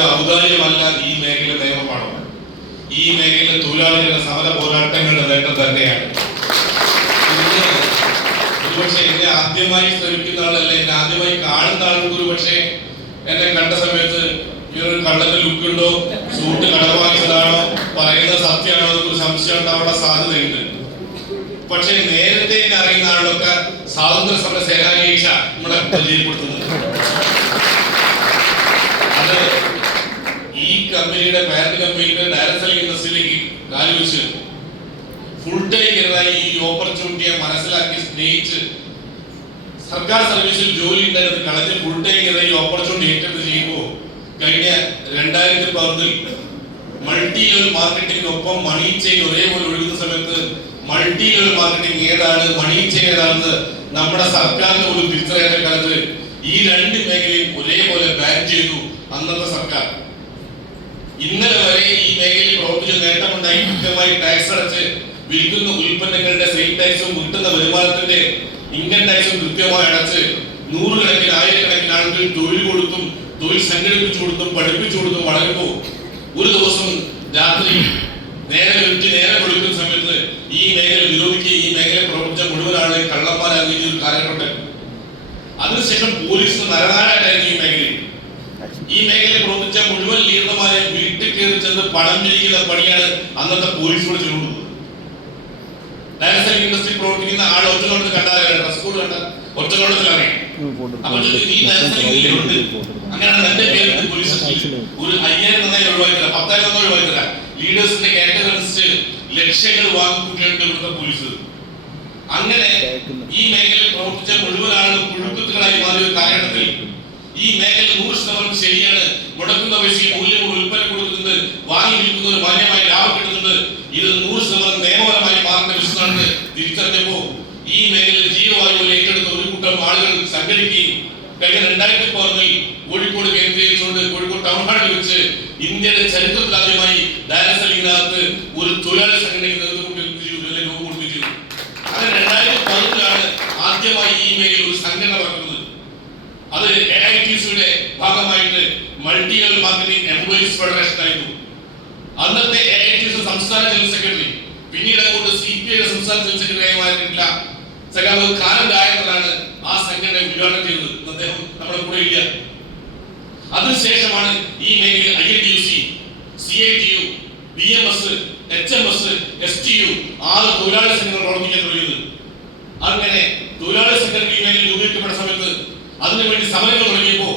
ഔദാര്യമല്ല ഈ മേഖല നിയമമാണ്. ഈ മേഖല തൊഴിലാളികളുടെ സമര പോരാട്ടങ്ങളുടെ നേട്ടം തന്നെയാണ്. ഒരുപക്ഷെ എന്നെ ആദ്യമായി ശ്രമിക്കുന്ന ആളല്ല, എന്നെ ആദ്യമായി കാണുന്ന ആൾക്ക് ഒരുപക്ഷെ എന്നെ കണ്ട സമയത്ത് ഇവരൊരു കള്ളന്റെ ലുക്കുണ്ടോ, സൂട്ട് കടം വാങ്ങിച്ചതാണോ, പറയുന്ന സത്യമാണോ എന്നൊരു സംശയം ഉണ്ടാവാനുള്ള സാധ്യതയുണ്ട്. പക്ഷെ നേരത്തെ എന്നെ അറിയുന്ന ആളൊക്കെ സ്വാതന്ത്ര്യ സമര സേനാനീക്ഷ നമ്മളെ പരിചയപ്പെടുത്തുന്നത്. അത് ഈ കമ്പനിയുടെ പാരന്റ് കമ്പനിയുടെ ഡയറക്ടർ ഇൻഡസ്ട്രിയിലേക്ക് കാലുവെച്ച് ഫുൾ ടൈം ഈ ഓപ്പർച്യൂണിറ്റിയെ മനസ്സിലാക്കി സ്നേഹിച്ച് സർക്കാർ സർവീസിൽ ജോലി ഉണ്ടായിരുന്നത് കളഞ്ഞ് ഫുൾ ടൈം ഈ ഓപ്പർച്യൂണിറ്റി ഏറ്റെടുത്ത് ചെയ്യുമ്പോൾ കഴിഞ്ഞ 2010 മൾട്ടി ലെവൽ മാർക്കറ്റിംഗിനൊപ്പം മണി ചെയിൻ ഒരേപോലെ ഒഴുകുന്ന സമയത്ത് മൾട്ടി ലെവൽ മാർക്കറ്റിംഗ് ഏതാണ്, മണി ചെയിൻ ഏതാണെന്ന് നമ്മുടെ സർക്കാരിന് പോലും തിരിച്ചറിയാത്ത കാലത്ത് ഈ രണ്ട് മേഖലയും ഒരേപോലെ ബാൻ ചെയ്തു അന്നത്തെ സർക്കാർ. ഇന്നലെ വരെ ഈ മേഖലയിൽ പ്രവർത്തിച്ച നേട്ടമുണ്ടായി കൃത്യമായി ടാക്സ് അടച്ച് വിൽക്കുന്ന ഉൽപ്പന്നങ്ങളുടെ സെയിൽ ടാക്സും കിട്ടുന്ന വരുമാനത്തിന്റെ ഇൻകം ടാക്സും കൃത്യമായി അടച്ച് നൂറുകണക്കിന് ആയിരക്കണക്കിന് ആളുകൾ തൊഴിൽ കൊടുത്തും തൊഴിൽ സംഘടിപ്പിച്ചു കൊടുത്തും പഠിപ്പിച്ചു കൊടുത്തും വളരുമ്പോൾ ഒരു ദിവസം രാത്രി നേരെ കൊടുക്കുന്ന സമയത്ത് ഈ മേഖല വിരോധിക്കുകയും ഈ മേഖല പ്രവർത്തിച്ച മുഴുവൻ ആളുകളെ കള്ളന്മാരാകുകയും ഒരു കാലഘട്ടം. അതിനുശേഷം പോലീസ് നരനാടായിരുന്നു ഈ മേഖലയിൽ പ്രവർത്തിച്ച മുഴുവൻ ലീഡർമാരെ വീട്ടിൽ കയറി ചെന്ന് പണം പിരിക്കുന്ന പണിയാണ് അന്നത്തെ പോലീസിനോട് ചെയ്തുകൊടുക്കുന്നത്. ഡയറക്ടർ ഇൻഡസ്ട്രി പ്രവർത്തിക്കുന്ന ആൾ ഒറ്റനോട്ടത്തിൽ കണ്ടാൽ സ്കൂൾ കണ്ട ഒറ്റനോട്ടത്തിൽ അറിയാം. അപ്പൊ ഈ ഡയറക്ടർ അങ്ങനെയാണ് എന്റെ പേര് പോലീസ് ഒരു 5000 ഒഴിവാക്കില്ല, 10,000 ഒഴിവാക്കില്ല. ലീഡേഴ്സിന്റെ കാറ്റഗറി അനുസരിച്ച് ലക്ഷങ്ങൾ വാങ്ങിക്കൂട്ടിയുണ്ട് ഇവിടുത്തെ പോലീസ്. അങ്ങനെ ഈ മേഖലയിൽ പ്രവർത്തിച്ച മുഴുവൻ ആളുകൾ പുഴുക്കുത്തുകളായി മാറിയ കാലഘട്ടത്തിൽ ഈ മേഖല 100% ശരിയാണ്. മുടക്കുന്ന പൈസയിൽ മൂല്യമുള്ള ഉൽപ്പന്നം കൊടുക്കുന്നുണ്ട്, വാങ്ങി വിൽക്കുന്ന ഒരു മാന്യമായ ലാഭം കിട്ടുന്നുണ്ട്. ഇത് 100% നിയമപരമായി മാറുന്ന ബിസിനസ്സാണ് തിരിച്ചറിഞ്ഞപ്പോ ഈ മേഖലയിൽ ജീവവായു ഏറ്റെടുത്ത ഒരു കൂട്ടം ആളുകൾ സംഘടിക്കുകയും കഴിഞ്ഞ 2010 കോഴിക്കോട് കേന്ദ്രീകരിച്ചുകൊണ്ട് കോഴിക്കോട് ടൗൺ ഹാളിൽ വെച്ച് ഇന്ത്യയുടെ ചരിത്രത്തിൽ ആദ്യമായി ഡയറക്ടറിനകത്ത് ഒരു തൊഴിലാളി സംഘടനയ്ക്ക് നേതൃത്വം കൊടുത്തിരുന്നു. അങ്ങനെ 2010 ആദ്യമായി ഈ മേഖലയിൽ ഒരു സംഘടന നടക്കുന്നത്. അത് AITCയുടെ ഭാഗമായിട്ട് multi level marketing employees federation ആയിരുന്നു. അന്നത്തെ AITC സംസ്ഥാന ജനറൽ സെക്രട്ടറി, പിന്നീട് അങ്ങോട്ട് CPIയുടെ സംസ്ഥാന ജനറൽ സെക്രട്ടറി ആയിരുന്നില്ല സഖാവ് കാലം രായനാണ് ആ സംഘടന ഉദ്ഘാടനം ചെയ്തത്. അദ്ദേഹം നമ്മുടെ കൂടെ ഇല്ല. അതിനുശേഷമാണ് ഈ മേഖലയിൽ INTUC, CITU, BMS, HMS, STU 6 തൊഴിലാളി സംഘടനകൾ പ്രവർത്തിക്കാൻ തുടങ്ങിയത്. അങ്ങനെ തൊഴിലാളി സംഘടന ഈ മേഖലയിൽ രൂപീകരിക്കപ്പെട്ട സമയത്ത് അതിനുവേണ്ടി സമരങ്ങൾ തുടങ്ങിയപ്പോൾ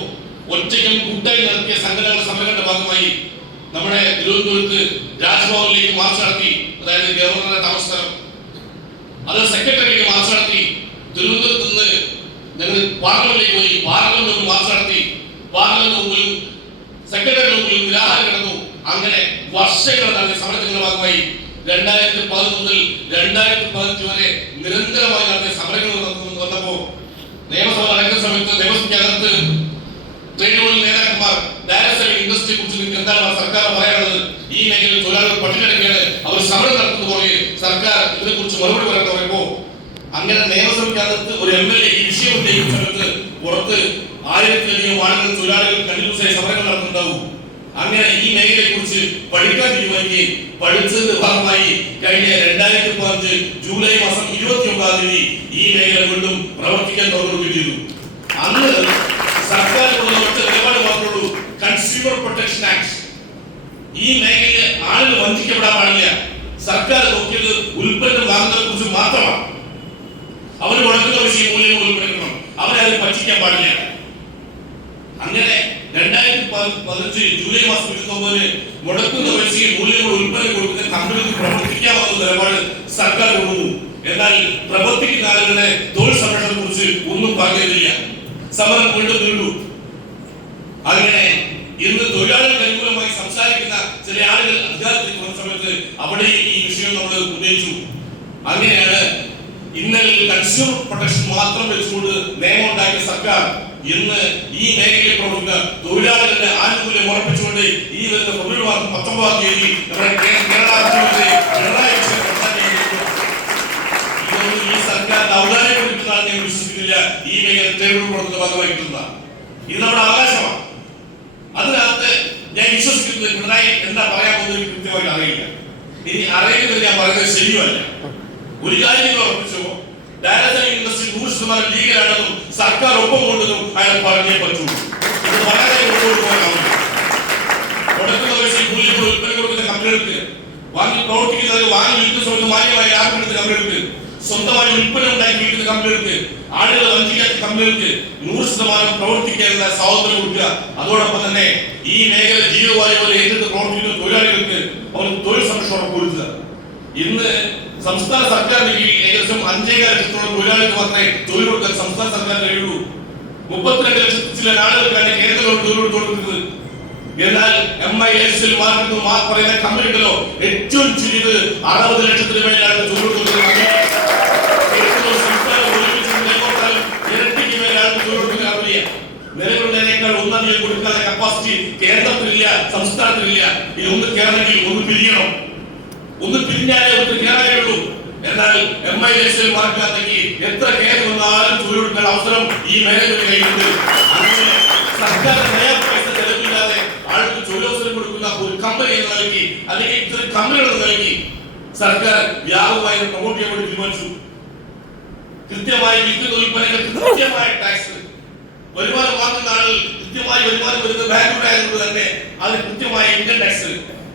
ഒറ്റയ്ക്കും കൂട്ടായി നടത്തിയ സംഘടനകളുടെ സമരങ്ങളുടെ ഭാഗമായി നമ്മുടെ തിരുവനന്തപുരത്ത് രാജ്ഭവനിലേക്ക് മാർച്ച് നടത്തി. അതായത് ഗവർണറുടെ താമസസ്ഥലം, അത് സെക്രട്ടറിയിലേക്ക് മാർച്ച് നടത്തി. തിരുവനന്തപുരത്ത് നിന്ന് ഞങ്ങൾ പാർലമെന്റിലേക്ക് പോയി, പാർലമെന്റ് മാർച്ച് നടത്തി. പാർലമെന്റ് മുമ്പിൽ സെക്രട്ടറി മുമ്പിൽ നിരാഹാരം കിടന്നു. അങ്ങനെ വർഷങ്ങൾ നടത്തിയ സമരത്തിന്റെ ഭാഗമായി 2010 മുതൽ 2015 വരെ നിരന്തരമായി നടത്തിയ സമരങ്ങൾ വന്നപ്പോ നിയമസഭ നടക്കുന്ന സമയത്ത് നിയമസഭയ്ക്കകത്ത് ട്രേഡ് യൂണിയൻ നേതാക്കന്മാർ ഡയറക്ടർ ഇൻഡസ്ട്രിയെ കുറിച്ച് നിങ്ങൾക്ക് എന്താണ് സർക്കാർ പറയാനുള്ളത്, ഈ മേഖലയിൽ തൊഴിലാളികൾ പട്ടിണിയാണ്, അവർ സമരം നടത്തുന്നത് പോലെ സർക്കാർ ഇതിനെ കുറിച്ച് മറുപടി പറയാൻ പറയുമ്പോ അങ്ങനെ നിയമസഭയ്ക്കകത്ത് ഒരു MLA ഈ വിഷയം ഉന്നയിക്കുന്ന സമയത്ത് പുറത്ത് 1000-ലധികം ആളുകൾ തൊഴിലാളികൾ കണ്ടിന്യൂസായി സമരങ്ങൾ നടത്തുന്നുണ്ടാവും. അങ്ങനെ ഈ മേഖലയെ കുറിച്ച് പഠിക്കാൻ തീരുമാനിക്കുകയും പഠിച്ചതിന്റെ ഭാഗമായി കഴിഞ്ഞ 2015 ജൂലൈ മാസം 29 തീയതി ഈ മേഖല വീണ്ടും പ്രവർത്തിക്കാൻ തുടങ്ങുകയും ചെയ്തു. അന്ന് സർക്കാർ ഒറ്റ നിലപാട് മാത്രമുള്ളൂ, കൺസ്യൂമർ പ്രൊട്ടക്ഷൻ ആക്ട്. ഈ മേഖലയിൽ ആളുകൾ വഞ്ചിക്കപ്പെടാൻ പാടില്ല. സർക്കാർ നോക്കിയത് ഉൽപ്പന്നം വാങ്ങുന്നതിനെ കുറിച്ച് മാത്രമാണ്. അവർ മുടക്കുന്ന പൈസ മൂല്യം ഉൽപ്പന്നം അവരാരും പറ്റിക്കാൻ പാടില്ല. അങ്ങനെ 2015 ജൂലൈ മാസം 29 മുടക്കുന്ന പൈസയിൽ മൂല്യമുള്ള ഉൽപ്പന്നം കൊടുക്കുന്ന കമ്പനിക്ക് പ്രവർത്തിക്കാമെന്ന നിലപാട് സർക്കാർ കൊണ്ടുവന്നു. എന്നാൽ പ്രവർത്തിക്കുന്ന ആളുകളുടെ തൊഴിൽ സംരക്ഷണത്തെ കുറിച്ച് ഒന്നും പറഞ്ഞില്ല. സമരം വീണ്ടും നീണ്ടു. അങ്ങനെ ഇന്ന് തൊഴിലാളികൾക്ക് അനുകൂലമായി സംസാരിക്കുന്ന ചില ആളുകൾ അധികാരത്തിൽ വന്ന സമയത്ത് അവിടെ ഈ വിഷയം നമ്മൾ ഉന്നയിച്ചു. അങ്ങനെയാണ് ഇന്നലെ കൺസ്യൂമർ പ്രൊട്ടക്ഷൻ മാത്രം വെച്ചുകൊണ്ട് നിയമം ഉണ്ടാക്കിയ സർക്കാർ ഇന്ന് ഈ മേഖലയിൽ പ്രവർത്തിക്കുന്ന തൊഴിലാളികളുടെ ആനുകൂല്യം ഉറപ്പിച്ചുകൊണ്ട് ഈ വരുന്ന ഫെബ്രുവരി മാസം 19 തീയതി നമ്മുടെ കേരള മുഖ്യമന്ത്രി പിണറായി വിജയൻ ഈ സർക്കാരിന്റെ ഔദാര്യം കൊടുക്കുന്നതാണ് ഞാൻ വിശ്വസിക്കുന്നില്ല. ഈ മേഖല തെരുവ് പ്രവർത്തന ഭാഗമായി കിട്ടുന്ന ഇത് നമ്മുടെ അവകാശമാണ്. അതിനകത്ത് ഇന്ന് പിണറായി എന്താ പറയാൻ പോകുന്നത് കൃത്യമായിട്ട് അറിയില്ല. ഇനി അറിയുന്നത് ഞാൻ പറയുന്നത് ശരിയുമല്ല. ഒരു കാര്യം നിങ്ങൾ ഉറപ്പിച്ചോ, ഡയറക്ടർ ഇൻഡസ്ട്രി 100% ലീഗലാണെന്നും സർക്കാർ ഒപ്പം കൊണ്ടെന്നും അയാൾ പറഞ്ഞേ പറ്റൂ. ഇത് പറയാതെ മുന്നോട്ട് പോകാനാവില്ല. കൊടുക്കുന്ന പൈസ മൂല്യങ്ങൾ ഉൽപ്പന്നം കൊടുക്കുന്ന കമ്പനികൾക്ക്, വാങ്ങി പ്രവർത്തിക്കുന്നവർ വാങ്ങി വിൽക്കുന്ന സമയത്ത് മാന്യമായി ലാഭം എടുക്കുന്ന കമ്പനികൾക്ക്, സ്വന്തമായി ഉൽപ്പന്നം ഉണ്ടാക്കി വിൽക്കുന്ന കമ്പനികൾക്ക്, ആളുകളെ വഞ്ചിക്കാത്ത കമ്പനികൾക്ക് 100% പ്രവർത്തിക്കാനുള്ള സ്വാതന്ത്ര്യം കൊടുക്കുക. അതോടൊപ്പം തന്നെ ഈ മേഖല ജീവവായു പോലെ ഏറ്റെടുത്ത് പ്രവർത്തിക്കുന്ന തൊഴിലാളികൾക്ക് അവർക്ക് തൊഴിൽ സംരക്ഷണം കൊടുക്കുക. ഇന്ന് സംസ്ഥാന സർക്കാരിന് ഏകദേശം 5.5 ലക്ഷത്തോളം തൊഴിലാളികൾക്ക് മാത്രമേ തൊഴിൽ കൊടുക്കാൻ സംസ്ഥാന സർക്കാരിന് കഴിയുള്ളൂ. 32 ലക്ഷത്തിലെ ആളുകൾക്കാണ് കേരളത്തിൽ തൊഴിൽ കൊടുക്കുന്നത്. എന്നാൽ MISL പറയുന്ന കമ്പനി ഉണ്ടല്ലോ, ഏറ്റവും ചുരുങ്ങിയത് 60 ലക്ഷത്തിന് മേലാണ് തൊഴിൽ കൊടുക്കുന്നത്. ഇരട്ടിക്ക് മേലാണ് തൊഴിൽ കൊടുക്കുന്ന കമ്പനിയ. നിലവിലുള്ളതിനേക്കാൾ ഒന്നധികം കൊടുക്കാനുള്ള കപ്പാസിറ്റി കേരളത്തിലില്ല, സംസ്ഥാനത്തിലില്ല. ഇത് ഒന്ന് കയറണമെങ്കിൽ ഒന്ന് പിരിയണം. ഒന്ന് പിരിഞ്ഞാലേ ഒന്ന് കയറാനുള്ളൂ. എന്നാൽ MISL മാർക്കാണെങ്കിൽ എത്ര കയറി വന്നാലും തൊഴിൽ കൊടുക്കാൻ അവസരം ഈ മേഖലയിൽ കഴിയുന്നത്. അങ്ങനെ സർക്കാർ പൈസ ചെലവില്ലാതെ ആൾക്ക് തൊഴിലവസരം കൊടുക്കുന്ന ഒരു കമ്പനി എന്ന നിലയ്ക്ക്, അല്ലെങ്കിൽ ഇത്തരം കമ്പനികൾ എന്ന നിലയ്ക്ക് സർക്കാർ വ്യാപകമായി പ്രൊമോട്ട് ചെയ്യാൻ വേണ്ടി തീരുമാനിച്ചു. കൃത്യമായി വിൽക്കുന്ന ഉൽപ്പന്നങ്ങൾക്ക് കൃത്യമായ ടാക്സ്, വരുമാനം വാങ്ങുന്ന ആളുകൾ കൃത്യമായി വരുമാനം വരുന്ന ബാങ്കുകളുടെ ആയതുകൊണ്ട് തന്നെ അത് കൃത്യമായ ഇൻകം ടാക്സ്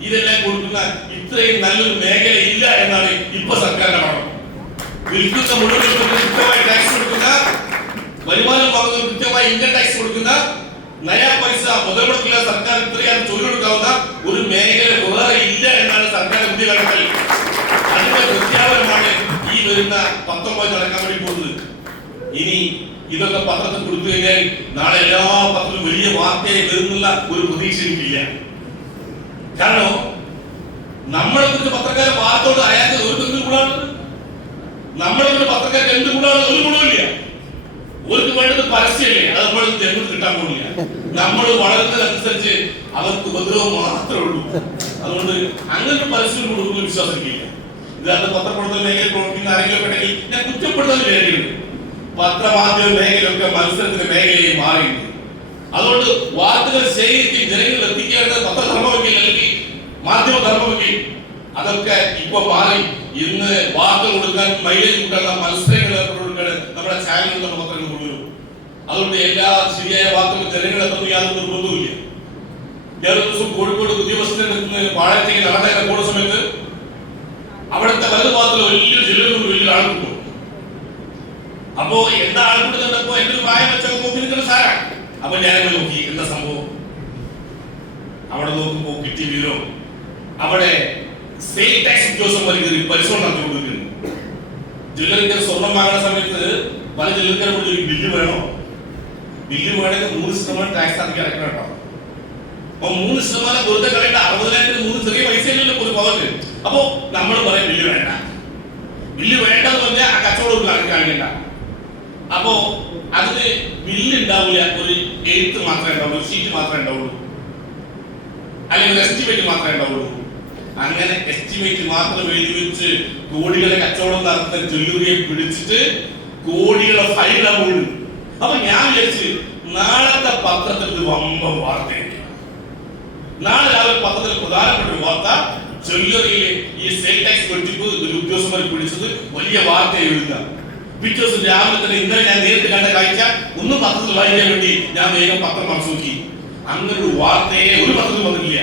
ഇതെല്ലാം കൊടുക്കുന്ന ഇത്രയും നല്ലൊരു മേഖല ഇല്ല എന്നാണ് ഇപ്പൊ സർക്കാരിന്റെ പഠനം. വിൽക്കുന്ന മുഴുവൻ കൃത്യമായി ടാക്സ് കൊടുക്കുന്ന, വരുമാനം വാങ്ങുന്ന കൃത്യമായി ഇൻകം ടാക്സ് കൊടുക്കുന്ന, നയാ പൈസ മുതൽ മുടക്കില്ല സർക്കാർ ഇത്രയും തൊഴിൽ കൊടുക്കാവുന്ന ഒരു മേഖല വേറെ ഇല്ല എന്നാണ് സർക്കാർ പുതിയ കണ്ടെത്തൽ. അതിന്റെ പ്രഖ്യാപനമാണ് ഈ വരുന്ന 19 നടക്കാൻ വേണ്ടി പോകുന്നത്. ഇനി ഇതൊക്കെ പത്രത്തിൽ കൊടുത്തു കഴിഞ്ഞാൽ നാളെ എല്ലാ പത്രത്തിലും വലിയ വാർത്തയായി വരുന്നുള്ള ഒരു പ്രതീക്ഷ എനിക്കില്ല. കാരണം നമ്മളെ കുറിച്ച് പത്രക്കാരെ വാർത്തയോട് അയാൾക്ക് ഒരു ഗുണമാണ്, നമ്മളെ കുറിച്ച് പത്രക്കാർക്ക് എന്ത് ഗുണമാണ്? ഒരു ഗുണമില്ല. അവർക്ക് വേണ്ടത് പരസ്യമല്ലേ, അത് നമ്മൾ ജനങ്ങൾക്ക് കിട്ടാൻ പോകില്ല. നമ്മൾ വളരുന്നതനുസരിച്ച് അവർക്ക് ഉപദ്രവം മാത്രമേ ഉള്ളൂ. അതുകൊണ്ട് അങ്ങനെ പരസ്യം കൊടുക്കുന്ന വിശ്വാസം എനിക്കില്ല. ഇതാണ് പത്രപ്രവർത്തന മേഖലയിൽ പ്രവർത്തിക്കുന്ന ആരെങ്കിലും ഉണ്ടെങ്കിൽ ഞാൻ കുറ്റപ്പെടുത്തുന്ന മേഖലയുണ്ട്. പത്രമാധ്യമ മേഖലയൊക്കെ മത്സരത്തിന്റെ മേഖലയായി മാറിയിട്ടുണ്ട്. അതുകൊണ്ട് വാർത്തകൾ ശേഖരിച്ച് ജനങ്ങളിൽ എത്തിക്കേണ്ടത് പത്രധർമ്മമെങ്കിൽ അല്ലെങ്കിൽ മാധ്യമ ധർമ്മമെങ്കിൽ അതൊക്കെ ഇപ്പൊ മാറി. ഇന്ന് വാർത്ത കൊടുക്കാൻ മൈലേജ് കൂട്ടാനുള്ള മത്സരങ്ങൾ ഏർപ്പെടുകയാണ് നമ്മുടെ ചാനലുകൾ, നമ്മുടെ പത്രങ്ങൾ മുഴുവനും. അതുകൊണ്ട് എല്ലാ ശരിയായ വാർത്തകൾ ജനങ്ങൾ എത്തുന്ന യാതൊരു നിർബന്ധവുമില്ല. ഞാൻ ഒരു ദിവസം കോഴിക്കോട് പുതിയ ബസ് സ്റ്റാൻഡിൽ വാഴത്തേക്ക് നടന്ന പോകുന്ന സമയത്ത് അവിടുത്തെ വലതു ഭാഗത്തിൽ വലിയൊരു ജില്ലയിൽ കൊണ്ട് വലിയൊരു ആൾക്കൂട്ടം. അപ്പോ എന്താ ആൾക്കൂട്ടം കണ്ടപ്പോ എന്റെ ഒരു പ്രായം വെച്ചാൽ നോക്കി നിൽക്കുന്ന സാരാ. അപ്പൊ ഞാനങ്ങനെ നോക്കി എന്താ സംഭവം. അവിടെ നോക്കുമ്പോ കിട്ടിയ വിവരം അവിടെ സെയിൽ ടാക്സ് ഉദ്യോഗസ്ഥന്മാർ പരിശോധന നടത്തിക്കൊണ്ടിരിക്കുന്നു. ജ്വല്ലറിക്കാർ സ്വർണം വാങ്ങുന്ന സമയത്ത് പല ജ്വല്ലറിക്കാരും കൊണ്ട് ഒരു ബില്ല് വേണോ, ബില്ല് വേണമെങ്കിൽ 100% ടാക്സ് അധികം അടക്കണം കേട്ടോ. അപ്പൊ 3% വെറുതെ കളയേണ്ട. 60,000 3 ചെറിയ പൈസ ഇല്ലല്ലോ ഒരു പവന്. അപ്പൊ നമ്മൾ പറയും ബില്ല് വേണ്ട, ബില്ല് വേണ്ടെന്ന് പറഞ്ഞാൽ ആ കച്ചവടം കാണിക്കണ്ട. അപ്പോ അതിന് ബില്ല് ഉണ്ടാവില്ല, ഒരു എഴുത്ത് മാത്രമേ ഉണ്ടാവുള്ളൂ, ഒരു ഷീറ്റ് മാത്രമേ ഉണ്ടാവുള്ളൂ, അല്ലെങ്കിൽ എസ്റ്റിമേറ്റ് മാത്രമേ ഉണ്ടാവുള്ളൂ. അങ്ങനെ എസ്റ്റിമേറ്റ് മാത്രം എഴുതി വെച്ച് കോടികളെ കച്ചവടം നടത്തുന്ന ജ്വല്ലറിയെ പിടിച്ചിട്ട് കോടികളെ ഫൈനാവുള്ളൂ. അപ്പൊ ഞാൻ വിചാരിച്ച് നാളത്തെ പത്രത്തിൽ വമ്പം വാർത്തയാണ്. നാളെ രാവിലെ പത്രത്തിൽ പ്രധാനപ്പെട്ട ഒരു വാർത്ത, ജ്വല്ലറിയിലെ ഈ സെയിൽ ടാക്സ് വെട്ടിപ്പ് ഒരു ഉദ്യോഗസ്ഥന്മാരെ പിടിച്ചത് വലിയ വാർത്ത എഴുതുക. പിറ്റേ ദിവസം രാവിലെ തന്നെ ഇന്നലെ ഞാൻ നേരിട്ട് കണ്ട കാഴ്ച ഒന്നും പത്രത്തിൽ വായിക്കാൻ വേണ്ടി ഞാൻ വേഗം പത്രം മറച്ചു നോക്കി. അങ്ങനെ ഒരു വാർത്തയെ ഒരു പത്രത്തിൽ വന്നിട്ടില്ല.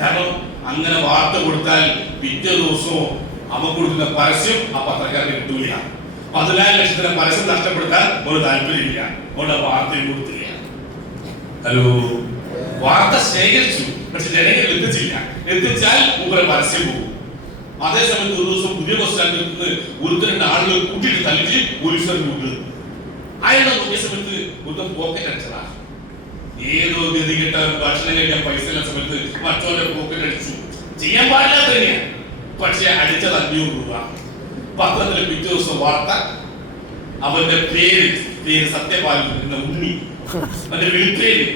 കാരണം അങ്ങനെ വാർത്ത കൊടുത്താൽ പിറ്റേ ദിവസവും അവ കൊടുക്കുന്ന പരസ്യം ആ പത്രക്കാർക്ക് കിട്ടൂല. 14 ലക്ഷത്തിന് പരസ്യം നഷ്ടപ്പെടുത്താൻ ഒരു താല്പര്യമില്ല. അവിടെ വാർത്തയും കൊടുത്തില്ല. ഹലോ, വാർത്ത ശേഖരിച്ചു, പക്ഷെ ജനങ്ങളിൽ എത്തിച്ചില്ല. എത്തിച്ചാൽ മുമ്പേ പരസ്യം പോകും. അതേസമയത്ത് ഒരു ദിവസം പുതിയ ബസ് സ്റ്റാൻഡിൽ നിന്ന് ഒരുത്തരുടെ ആളുകൾ കൂട്ടിയിട്ട് തല്ലിച്ച് പോലീസുകാർ കൂട്ടുക. അയാളെ നോക്കിയ സമയത്ത് ഒരു പോക്കറ്റ് അടിച്ചതാ. ഏതോ ഗതി കിട്ടാൻ ഭക്ഷണം കഴിക്കാൻ പൈസ ഇല്ലാത്ത സമയത്ത് മറ്റോന്റെ പോക്കറ്റ് അടിച്ചു. ചെയ്യാൻ പാടില്ലാത്ത തന്നെയാണ്, പക്ഷെ അടിച്ചത് 500 രൂപ. പത്രത്തിലെ പിറ്റേ ദിവസം വാർത്ത, അവന്റെ പേര് സത്യപാലൻ എന്ന ഉണ്ണി, അവന്റെ വീട്ടുപേര്,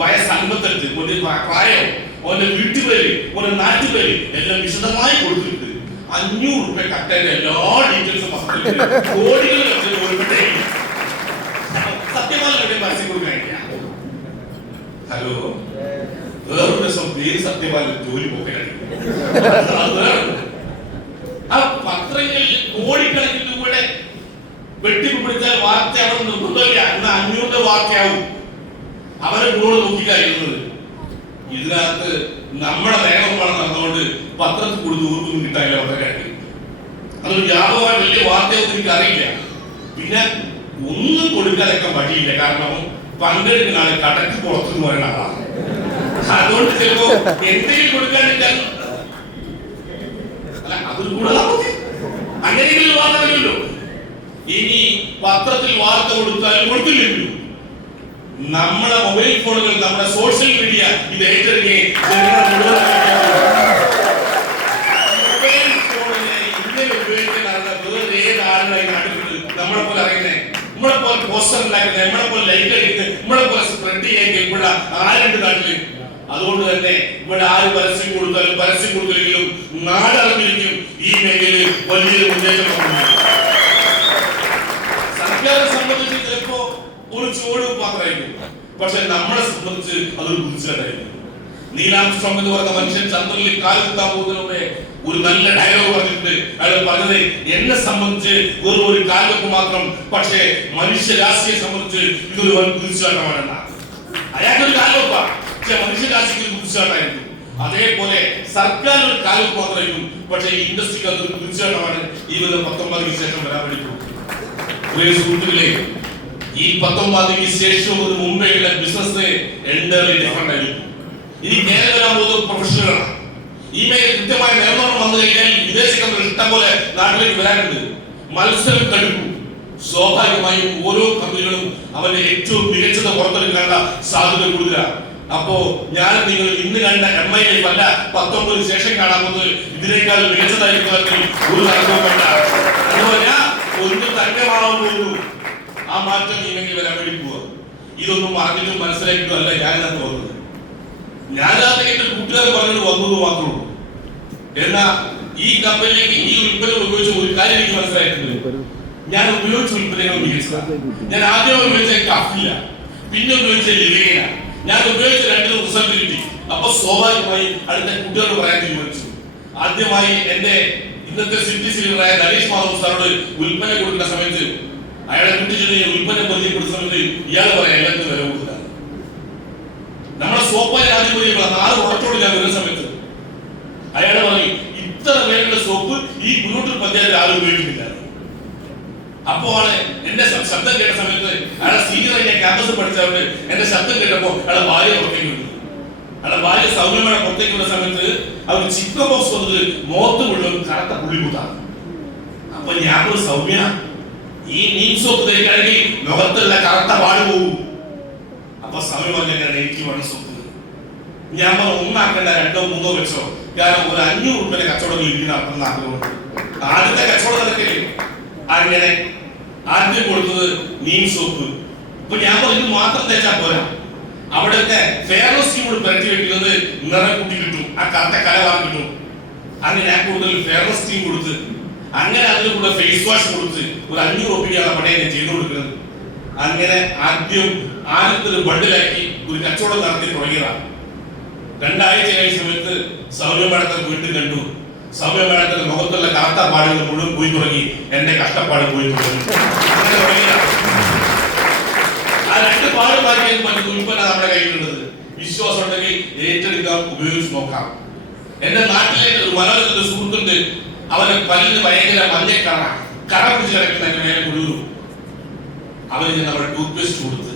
വയസ്സ് 58, ഒരു പ്രായം, അവന്റെ വീട്ടുപേര്, ഒരു നാട്ടുപേര് എല്ലാം വിശദമായി കൊടുത്തിട്ട് 500 രൂപ കട്ടേന്റെ എല്ലാ ഡീറ്റെയിൽസും പത്രത്തിൽ കോടികൾ സത്യപാലൻ പരസ്യം കൊടുക്കാൻ. ഹലോ, വേറൊരു ദിവസം പേര് സത്യപാലൻ ജോലി പോകലാണ്. ആ പത്രങ്ങളിൽ കോടിക്കണക്കിന് രൂപയുടെ വെട്ടിപ്പിടിച്ചാൽ വാർത്തയാവണം നിർബന്ധമില്ല. എന്നാൽ 500 വാർത്തയാവും. അവരെ കൂടെ നോക്കിക്കായിരുന്നത്. ഇതിനകത്ത് നമ്മുടെ നേരമാണ് നടന്നുകൊണ്ട് പത്രത്തിൽ കൊടുത്ത് ഊർക്കും കിട്ടാനില്ല പത്രക്കാർക്ക്. അതൊരു വ്യാപകമായ വലിയ വാർത്തയൊന്നും എനിക്ക് അറിയില്ല. പിന്നെ ഒന്നും കൊടുക്കാനൊക്കെ വഴിയില്ല. കാരണം പങ്കെടുക്കുന്ന ആള് കടക്ക് പുറത്തുനിന്ന് പറയുന്ന ആളാണ്. അതുകൊണ്ട് ചിലപ്പോ എന്തെങ്കിലും കൊടുക്കാനിരിക്കാൻ അല്ല അതൊരു കൂടെ അങ്ങനെയെങ്കിലും വാർത്ത വരുമല്ലോ. ഇനി പത്രത്തിൽ വാർത്ത കൊടുത്താലും കൊടുത്തില്ലെങ്കിലും നമ്മുടെ മൊബൈൽ ഫോണുകൾ, നമ്മുടെ സോഷ്യൽ മീഡിയ ഇത് ഏറ്റെടുക്കുകയും മൊബൈൽ ഫോണിനെ ഇങ്ങനെ ഉപയോഗിക്കുന്ന വേറെ ഏത് ആളുകളായി നാട്ടിലുണ്ട്? നമ്മളെ പോലെ അറിയുന്നേ, നമ്മളെ പോലെ പോസ്റ്റർ ഉണ്ടാക്കുന്നത്, നമ്മളെ പോലെ ലൈക്ക് അടിക്കുന്നത്, നമ്മളെ പോലെ സ്പ്രെഡ് ചെയ്യാൻ ഇവിടെ ആരുണ്ട് നാട്ടില്? അതുകൊണ്ട് തന്നെ ഇവിടെ ആര് പരസ്യം കൊടുത്താലും പരസ്യം കൊടുത്തില്ലെങ്കിലും നാടറിഞ്ഞിരിക്കും ഈ മേഖലയിൽ വലിയൊരു മുന്നേറ്റം. സർക്കാരിനെ സംബന്ധിച്ച് ചിലപ്പോ ഒരു ചോട് മാത്രമായിരിക്കും, പക്ഷെ നമ്മളെ സംബന്ധിച്ച് അതൊരു കുതിച്ചായിട്ടായിരിക്കും. നീലാംസ്ട്രോങ് എന്ന് പറയുന്ന മനുഷ്യൻ ചന്ദ്രനിൽ കാലുകുത്താൻ പോകുന്നതിലൂടെ ഒരു നല്ല ഡയലോഗ് പറഞ്ഞിട്ടുണ്ട്. അയാൾ പറഞ്ഞത് എന്നെ സംബന്ധിച്ച് വെറും ഒരു കാൽവെപ്പ് മാത്രം, പക്ഷേ മനുഷ്യരാശിയെ സംബന്ധിച്ച് ഇതൊരു വൻ കുതിച്ചാട്ടമാണ്. അയാൾക്കൊരു കാൽവെപ്പാ, പക്ഷെ മനുഷ്യരാശിക്ക് ഒരു കുതിച്ചാട്ടായിരിക്കും. അതേപോലെ സർക്കാർ ഒരു കാൽവെപ്പ് മാത്രമായിരിക്കും, പക്ഷേ ഈ ഇൻഡസ്ട്രിക്ക് അതൊരു കുതിച്ചാട്ടമാണ്. ഈ 19 ശേഷം വരാൻ വേണ്ടി സുഹൃത്തുക്കളെ, ഈ 19 ശേഷം മുംബൈയിലെ ബിസിനസ് എൻറ്റയർലി ഡിഫറെന്റ് ആയിരിക്കും. ഇനി കേരളം വരാൻ പോകുന്നത് പ്രൊഫഷണലാണ്. ഈ മേഖല കൃത്യമായ നിയമനം വന്നു കഴിഞ്ഞാൽ വിദേശ കമ്പനികൾ ഇഷ്ടം പോലെ നാട്ടിലേക്ക് വരാനുണ്ട്. മത്സരം കടുക്കും. സ്വാഭാവികമായും ഓരോ കമ്പനികളും അവന്റെ ഏറ്റവും മികച്ചത് പുറത്തെടുക്കേണ്ട സാധ്യത കൂടുതലാണ്. അപ്പോ ഞാൻ നിങ്ങൾ ഇന്ന് കണ്ട MI ലൈഫ് അല്ല 19 ശേഷം കാണാൻ പോകുന്നത് ഇതിനേക്കാൾ മികച്ചതായിരിക്കും. ഒരു തർക്കവും വേണ്ട. അതുപോലെ ഒന്ന് തന്നെയാവാൻ പോകുന്നു. ആ മാറ്റം ഇല്ലെങ്കിൽ വരാൻ വേണ്ടി പോവുക. ഇതൊന്നും അറിഞ്ഞിട്ടും മനസ്സിലാക്കിയിട്ടും അല്ല ഞാനത് പോകുന്നത്. ഞാനതിന്റെ കൂട്ടുകാർ പറഞ്ഞത് വന്നത് മാത്രമേ ഉള്ളൂ. എന്നാ ഈ കമ്പനിയിലേക്ക് ഈ ഉൽപ്പന്നം ഉപയോഗിച്ച ഒരു കാര്യം എനിക്ക് മനസ്സിലായിട്ടുണ്ട്. ഞാൻ ഉപയോഗിച്ച ഉൽപ്പന്നങ്ങൾ മികച്ചതാണ്. ഞാൻ ആദ്യം ഉപയോഗിച്ച കഫില്ല, പിന്നെ ഉപയോഗിച്ച ലിവേന. ഞാൻ ഉപയോഗിച്ച 2 റിസൾട്ട് കിട്ടി. അപ്പൊ സ്വാഭാവികമായി അടുത്ത കുട്ടികളോട് പറയാൻ തീരുമാനിച്ചു. ആദ്യമായി എന്റെ ഇന്നത്തെ സിറ്റി സീനിയറായ നരേഷ് മാധവ് സാറോട് ഉൽപ്പന്നം കൊടുക്കുന്ന സമയത്ത് അയാളെ കുട്ടിച്ചെടി ഉൽപ്പന്നം പരിചയപ്പെടുന്ന സമയത്ത് ഇയാൾ പറയാം എല്ലാത്തിനും വില കൂടുതലാണ്. നമ്മളെ സോപ്പായി ആദ്യം പോയി 4 ഉറച്ചോട് ഞാൻ വരുന്ന സമയത്ത് അയാൾ പറയും ഇത്ര വിലയുള്ള സോപ്പ് ഈ മുന്നോട്ട് പഞ്ചായത്തിൽ ആരും ഉപയോഗിക്കുന്നില്ല. അപ്പോഴാണ് എന്റെ ശബ്ദം കേട്ട സമയത്ത് അയാളെ സീനിയറായി ഞാൻ ക്യാമ്പസിൽ പഠിച്ചതുകൊണ്ട് എന്റെ ശബ്ദം കേട്ടപ്പോ അയാളെ ഭാര്യ പുറത്തേക്ക് വിട്ടു. അയാളെ ഭാര്യ സൗമ്യമായ പുറത്തേക്ക് വിടുന്ന സമയത്ത് അവർ ചിക്കൻ ബോക്സ് വന്നത് മുഖത്ത് മുഴുവൻ കറുത്ത പുള്ളിമുട്ടാണ്. അപ്പൊ ഞാൻ ഒരു സൗമ്യ ഈ നീം സോപ്പ് തേക്കാണെങ്കിൽ മുഖത്തുള്ള കറുത്ത പാട് പോകും. അപ്പൊ സൗമ്യ പറഞ്ഞ എനിക്ക് വേണം സോപ്പ്. ഞാൻ ഒന്നാക്കണ്ട 2 3 വെച്ചോ, കാരണം ഒരു 500 രൂപയുടെ കച്ചവടം ഇരിക്കുന്ന ആഗ്രഹമുണ്ട്. ആദ്യത്തെ കച്ചവടം നടക്കല് അങ്ങനെ ആദ്യം കൊടുത്തത് നീം സോപ്പ്. ഇപ്പൊ ഞാൻ പറഞ്ഞു മാത്രം തേച്ചാൽ പോരാ, അവിടെയൊക്കെ ഫെയർനെസ് സ്കീം കൂടി പരത്തി വെക്കുന്നത് നിറം കൂട്ടി കിട്ടും, ആ കറുത്ത കലവാൻ കിട്ടും. അങ്ങനെ ഞാൻ കൂടുതൽ ഫെയർനെസ് സ്കീം കൊടുത്ത് അങ്ങനെ അതിന് കൂടെ ഫേസ് വാഷ് കൊടുത്ത് ഒരു 500 രൂപയ്ക്കാണ് പണയെ ഞാൻ ചെയ്തു കൊടുക്കുന്നത്. അങ്ങനെ ആദ്യത്തെ ഒരു ബണ്ടിലാക്കി ഒരു കച്ചവടം നടത്തി തുടങ്ങിയതാണ്. 2 ആഴ്ച കഴിഞ്ഞ സമയത്ത് സൗമ്യ മേഡത്തെ വീണ്ടും കണ്ടു. സൗമ്യ മേഡത്തിന്റെ മുഖത്തുള്ള കറുത്ത പാടുകൾ മുഴുവൻ പോയി തുടങ്ങി. എന്റെ കഷ്ടപ്പാട് പോയി തുടങ്ങി. ആ 2 പാട് ബാക്കിയാൽ മറ്റു ഉൽപ്പന്നം നമ്മുടെ കയ്യിലുള്ളത്. വിശ്വാസം ഉണ്ടെങ്കിൽ ഏറ്റെടുക്കാം, ഉപയോഗിച്ച് നോക്കാം. എന്റെ നാട്ടിലെ ഒരു മനോരത്തിന്റെ സുഹൃത്തുണ്ട്. അവന് പല്ലിന് ഭയങ്കര മഞ്ഞക്കറ, കറ പിടിച്ച് കിടക്കുന്ന മേലെ മുഴുവൻ. അവന് ഞാൻ നമ്മുടെ ടൂത്ത് പേസ്റ്റ് കൊടുത്ത്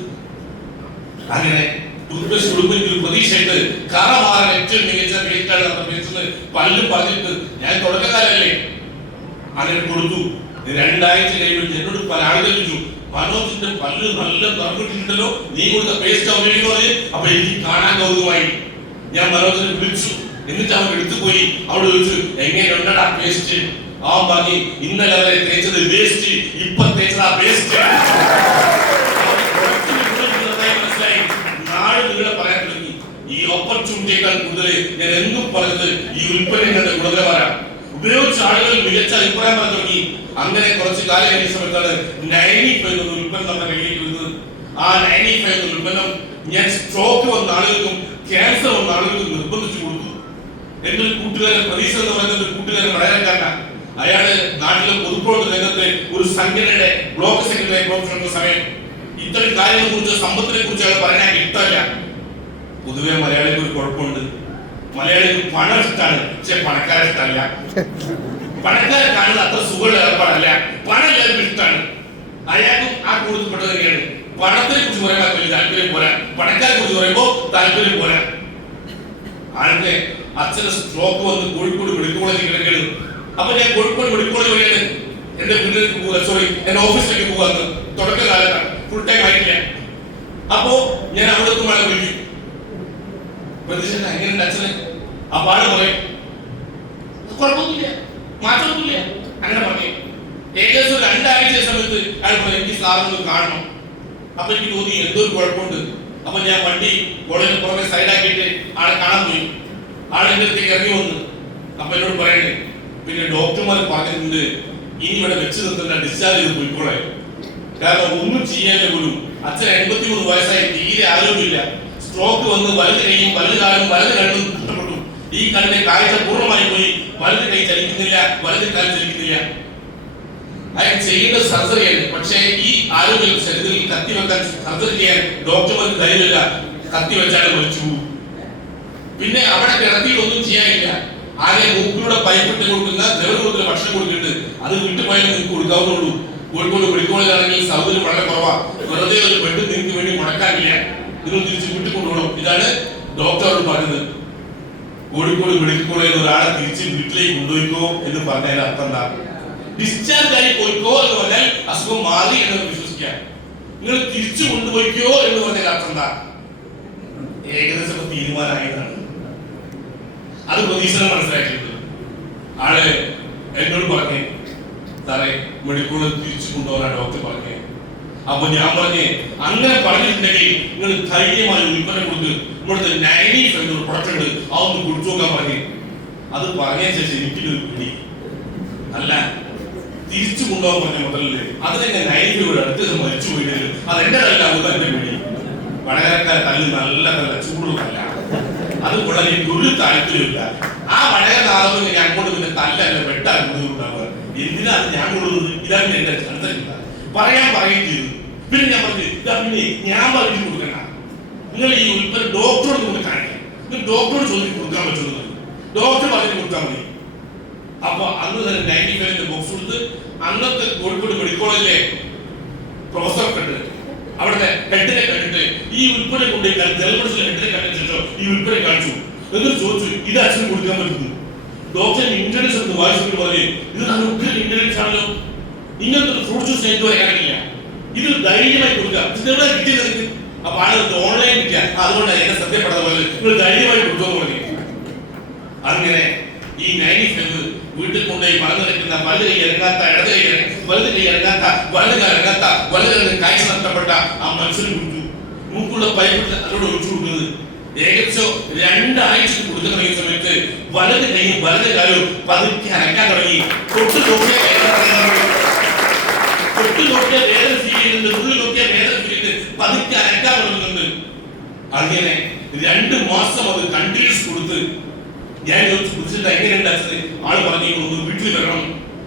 അങ്ങനെ ടൂത്ത് പേസ്റ്റ് കൊടുക്കുന്ന ഒരു പ്രതീക്ഷയായിട്ട് കറ മാറാൻ ഏറ്റവും മികച്ച പേസ്റ്റാണ് നമ്മുടെ പേസ്റ്റ് പല്ലും പറഞ്ഞിട്ട് ഞാൻ തുടക്കക്കാരല്ലേ അങ്ങനെ കൊടുത്തു. 2 ആഴ്ച കഴിയുമ്പോൾ എന്നോട് പല ആളുകൾ ചോദിച്ചു, മനോജിന്റെ പല്ല് നല്ല നിറഞ്ഞിട്ടുണ്ടല്ലോ, നീ കൊടുത്ത പേസ്റ്റ് ഉപയോഗിക്കുന്നത്. അപ്പൊ എനിക്ക് കാണാൻ കൗതുകമായി. ഞാൻ മനോജിനെ വിളിച്ചു. എന്നിട്ട് അവൻ എടുത്തു പോയി അവിടെ ചോദിച്ചു, എങ്ങനെയുണ്ടടാ പേസ്റ്റ്? അവൻ പറഞ്ഞു, ഇന്നലെ വരെ തേച്ചത് വേസ്റ്റ്, ഇപ്പൊ തേച്ചതാ പേസ്റ്റ്. മനസ്സിലായി. നാട് നിങ്ങളെ പറയാൻ തുടങ്ങി. ഈ ഓപ്പർച്യൂണിറ്റിയേക്കാൾ കൂടുതൽ ഞാൻ എന്തും പറഞ്ഞത് ഈ ഉൽപ്പന്നങ്ങളുടെ ഗുണനിലവാരം ഉപയോഗിച്ച ആളുകൾ മികച്ച അഭിപ്രായം പറയാൻ തുടങ്ങി. അങ്ങനെ കുറച്ച് കാലം കഴിഞ്ഞ സമയത്താണ് 95 എന്ന ഉൽപ്പന്നം നമ്മുടെ കയ്യിലേക്ക് വരുന്നത്. ആ 95 എന്ന ഉൽപ്പന്നം ഞാൻ സ്റ്റോക്ക് വന്ന ആളുകൾക്കും ക്യാൻസർ വന്ന ആളുകൾക്ക് നിർബന്ധിച്ചു കൊടുത്തു. എന്റെ ഒരു കൂട്ടുകാരൻ പ്രതീക്ഷ എന്ന് പറയുന്ന ഒരു കൂട്ടുകാരൻ വളരെക്കാരനാണ്. അയാള് നാട്ടിലെ പൊതുപ്രവർത്തന രംഗത്തെ ഒരു സംഘടനയുടെ ബ്ലോക്ക് സെക്രട്ടറി പ്രവർത്തിക്കുന്ന സമയം ഇത്തരം കാര്യങ്ങളെ കുറിച്ച് സമ്പത്തിനെ കുറിച്ച് അയാൾ പറയാൻ ഇഷ്ടമല്ല. പൊതുവെ മലയാളിക്ക് ഒരു കുഴപ്പമുണ്ട്, മലയാളിക്ക് പണം ഇഷ്ടമാണ്, പക്ഷെ പണക്കാരെ ഇഷ്ടമല്ല. പണക്കാരെ കാണുന്നത് അത്ര സുഖമുള്ള ഏർപ്പാടല്ല, പണം എല്ലാവർക്കും ഇഷ്ടമാണ്. അയാൾക്കും ആ കൂടുതൽപ്പെട്ട തന്നെയാണ്. പണത്തിനെ കുറിച്ച് പറയാൻ വലിയ താല്പര്യം പോരാ, പണക്കാരെ കുറിച്ച് പറയുമ്പോ താല്പര്യം പോരാ. ആളുടെ അച്ഛന് സ്ട്രോക്ക് വന്ന് കോഴിക്കോട് മെഡിക്കൽ കോളേജിൽ കിടക്കുന്നത്. അപ്പൊ ഞാൻ കോഴിക്കോട് മെഡിക്കൽ കോളേജ് വഴിയാണ് എന്റെ വീട്ടിലേക്ക് പോകുക, സോറി എന്റെ ഓഫീസിലേക്ക് പോകാന്ന്. തുടക്കകാലത്താണ്, ഫുൾ ടൈം ആയിട്ടില്ല. അപ്പോ ഞാൻ അവിടെ എത്തുമ്പോൾ വിളിക്കും, പ്രതീക്ഷ എങ്ങനെയുണ്ട് അച്ഛന്? അപ്പൊ ആള് പറയും കുഴപ്പമൊന്നുമില്ല, മാറ്റമൊന്നുമില്ല. അങ്ങനെ പറഞ്ഞു. ഏകദേശം 2 ആഴ്ച സമയത്ത് അയാൾ പറഞ്ഞു എനിക്ക് സാറിനൊന്ന് കാണണം. അപ്പൊ എനിക്ക് തോന്നി എന്തോ ഒരു കുഴപ്പമുണ്ട്. അപ്പൊ ഞാൻ വണ്ടി കോളേജിന് പുറമെ സൈഡാക്കിയിട്ട് ആളെ കാണാൻ പോയി. ആളെ എന്റെ അടുത്തേക്ക് ഇറങ്ങി വന്നു. അപ്പൊ എന്നോട് പറയണേ, പിന്നെ ഡോക്ടർമാർ പറഞ്ഞിട്ടുണ്ട് ഇനി ഇവിടെ വെച്ച് നിർത്തുന്ന ഡിസ്ചാർജ് ചെയ്ത് പോയിക്കോളെ. കാരണം ഒന്നും ചെയ്യാൻ പോലും അച്ഛൻ 83 വയസ്സായി, തീരെ ആരോഗ്യമില്ല. സ്ട്രോക്ക് വന്ന് വലത് കൈയും വലത് കാലും വലത് കണ്ണും നഷ്ടപ്പെട്ടു. ഈ കണ്ണിന്റെ കാഴ്ച പൂർണ്ണമായി പോയി. വലത് കൈ ചലിക്കുന്നില്ല, വലത് കാലം ചലിക്കുന്നില്ല. അയാൾ ചെയ്യേണ്ട സർജറിയാണ്. പക്ഷേ ഈ ആരോഗ്യ ശരീരത്തിൽ കത്തി വെക്കാൻ സർജറി ചെയ്യാൻ ഡോക്ടർമാർക്ക് ധൈര്യമില്ല. കത്തി വെച്ചാൽ മരിച്ചു. പിന്നെ അവിടെ കിടത്തി ഒന്നും ചെയ്യാനില്ല. ആകെ മൂക്കിലൂടെ പൈപ്പിട്ട് കൊടുക്കുന്ന ദ്രവരൂപത്തിൽ ഭക്ഷണം കൊടുത്തിട്ട് അത് വിട്ടുപോയാൽ നിങ്ങൾക്ക് കൊടുക്കാവുന്നുള്ളൂ. കോഴിക്കോട് മെഡിക്കൽ കോളേജിലാണെങ്കിൽ സൗകര്യം വളരെ കുറവാണ്. വെറുതെ ഒരു ബെഡ് നിങ്ങൾക്ക് വേണ്ടി മുടക്കാനില്ല, നിങ്ങൾ തിരിച്ച് വീട്ടിൽ കൊണ്ടുപോകണം. ഇതാണ് ഡോക്ടറോട് പറഞ്ഞത്. കോഴിക്കോട് മെഡിക്കൽ കോളേജിൽ ഒരാളെ തിരിച്ച് വീട്ടിലേക്ക് കൊണ്ടുപോയിക്കോ എന്ന് പറഞ്ഞാൽ അർത്ഥം എന്താ? ഡിസ്ചാർജ് ആയി പോയിക്കോ എന്ന് പറഞ്ഞാൽ അസുഖം മാറി എന്ന് വിശ്വസിക്കാം. നിങ്ങൾ തിരിച്ചു കൊണ്ടുപോയിക്കോ എന്ന് പറഞ്ഞാൽ അർത്ഥം എന്താ? ഏകദേശം തീരുമാനമായതാണ്. അത് പ്രതീക്ഷ മനസ്സിലാക്കിയിട്ടുണ്ട്. ആള് എന്നോട് പറഞ്ഞേ, സാറേ മെഡിക്കൽ കോളേജ് തിരിച്ചു കൊണ്ടുപോകാൻ ഡോക്ടർ പറഞ്ഞേ. അപ്പൊ ഞാൻ പറഞ്ഞേ, അങ്ങനെ പറഞ്ഞിട്ടുണ്ടെങ്കിൽ നിങ്ങൾ ധൈര്യമായി ഉൽപ്പന്നം കൊടുത്ത് ഇവിടുത്തെ 95 എന്നൊരു പ്രൊഡക്റ്റ് ഉണ്ട്, അതൊന്ന് കുടിച്ചു നോക്കാൻ പറഞ്ഞേ. അത് പറഞ്ഞ ശേഷം എനിക്കൊരു പിടി അല്ല, തിരിച്ചു കൊണ്ടുപോകാൻ പറഞ്ഞ മുതലല്ലേ അതിനെ 95 അടുത്ത മരിച്ചു പോയിട്ട് അത് എന്റെ തല്ലാവുക എന്റെ പിടി. വടകരക്കാരെ തല്ല് നല്ല നല്ല ചൂടുള്ളതല്ല, അത് കൊള്ളാൻ എനിക്ക് ഒരു താല്പര്യമില്ല. ആ വടകര നാളെ ഞാൻ അങ്ങോട്ട് പിന്നെ തല്ലല്ല വെട്ടാൻ ഉണ്ടാവുക. എന്തിനാ അത് ഞാൻ കൊള്ളുന്നത്? ഇതാണ് എന്റെ ചരിത്രമില്ല. പറയാൻ പറയുകയും ചെയ്തു. പിന്നെ ഞാൻ പറഞ്ഞു ഇതാ പിന്നെ ഞാൻ പറഞ്ഞു കൊടുക്കണ്ട, നിങ്ങൾ ഈ ഉൽപ്പന്നം ഡോക്ടറോട് കൊണ്ട് കാണിക്കാം, നിങ്ങൾ ഡോക്ടറോട് ചോദിച്ച് കൊടുക്കാൻ പറ്റുന്നത് ഡോക്ടർ പറഞ്ഞു കൊടുത്താൽ മതി. അപ്പൊ അന്ന് തന്നെ 95 ബോക്സ് കൊടുത്ത് അന്നത്തെ കോഴിക്കോട് മെഡിക്കൽ കോളേജിലെ പ്രൊഫസർ കണ്ട് അവിടുത്തെ ഹെഡിനെ കണ്ടിട്ട് ഈ ഉൽപ്പന്നം കൊണ്ട് ജലമനസിലെ ഹെഡിനെ കണ്ടിട്ടോ ഈ ഉൽപ്പന്നം കാണിച്ചു. എന്നിട്ട് ചോദിച്ചു ഇത് അച്ഛന് കൊടുക്കാൻ പറ്റുന്നു. ഡോക്ടർ ഇന്റലിജൻസ് എന്ന് വായിച്ചിട്ട് പറഞ്ഞു ഇത് നല്ല ഉഗ്ര ഇന്റലിജൻസ് ആണല്ലോ, ഇങ്ങനത്തെ ഒരു ഫ്രൂട്ട് ജ്യൂസ് എനിക്ക് പറയാനില്ല, ഇത് ധൈര്യമായി കൊടുക്കുക. ഇതെവിടെ കിട്ടിയത് നിങ്ങൾക്ക്? അപ്പൊ ആളുകൾക്ക് ഓൺലൈൻ കിട്ടിയ അതുകൊണ്ട് എന്നെ സത്യപ്പെടുന്ന പോലെ നിങ്ങൾ ധൈര്യമായി കൊടുക്കുമെന്ന് പറഞ്ഞു. അങ്ങനെ ഈ 95 വീട്ടിൽ കൊണ്ടുപോയി വളർന്നു നിൽക്കുന്ന വലത് കൈ ഇറങ്ങാത്ത ഇടത് കൈ വലത് കൈ ഇറങ്ങാത്ത വലത് കാൽ ഇറങ്ങാത്ത വലത് കാഴ്ച നഷ്ടപ്പെട്ട ആ മനുഷ്യന് കൊടുത്തു. മൂക്കുള്ള പൈപ്പിട്ട് അതോട് ഒഴിച്ചു കൊടുക്കുന്നത് ഏകദേശം 2 ആഴ്ച കൊടുക്കുന്ന സമയത്ത് വലത് കൈയും വലത് കാലും പതുക്കെ അനക്കാൻ തുടങ്ങി. തൊട്ട് നോക്കിയ വേദന ഫീൽ ചെയ്യുന്നുണ്ട്, ഉള്ളിൽ നോക്കിയ വേദന ഫീൽ ചെയ്ത് പതുക്കെ അനക്കാൻ തുടങ്ങുന്നുണ്ട്. അങ്ങനെ 2 മാസം അത് കണ്ടിന്യൂസ് കൊടുത്ത് ഞാൻ ചോദിച്ചിട്ട് എങ്ങനെയുണ്ട് അച്ഛന്? ആള് പറഞ്ഞു ഒന്ന് വീട്ടിൽ വരണം.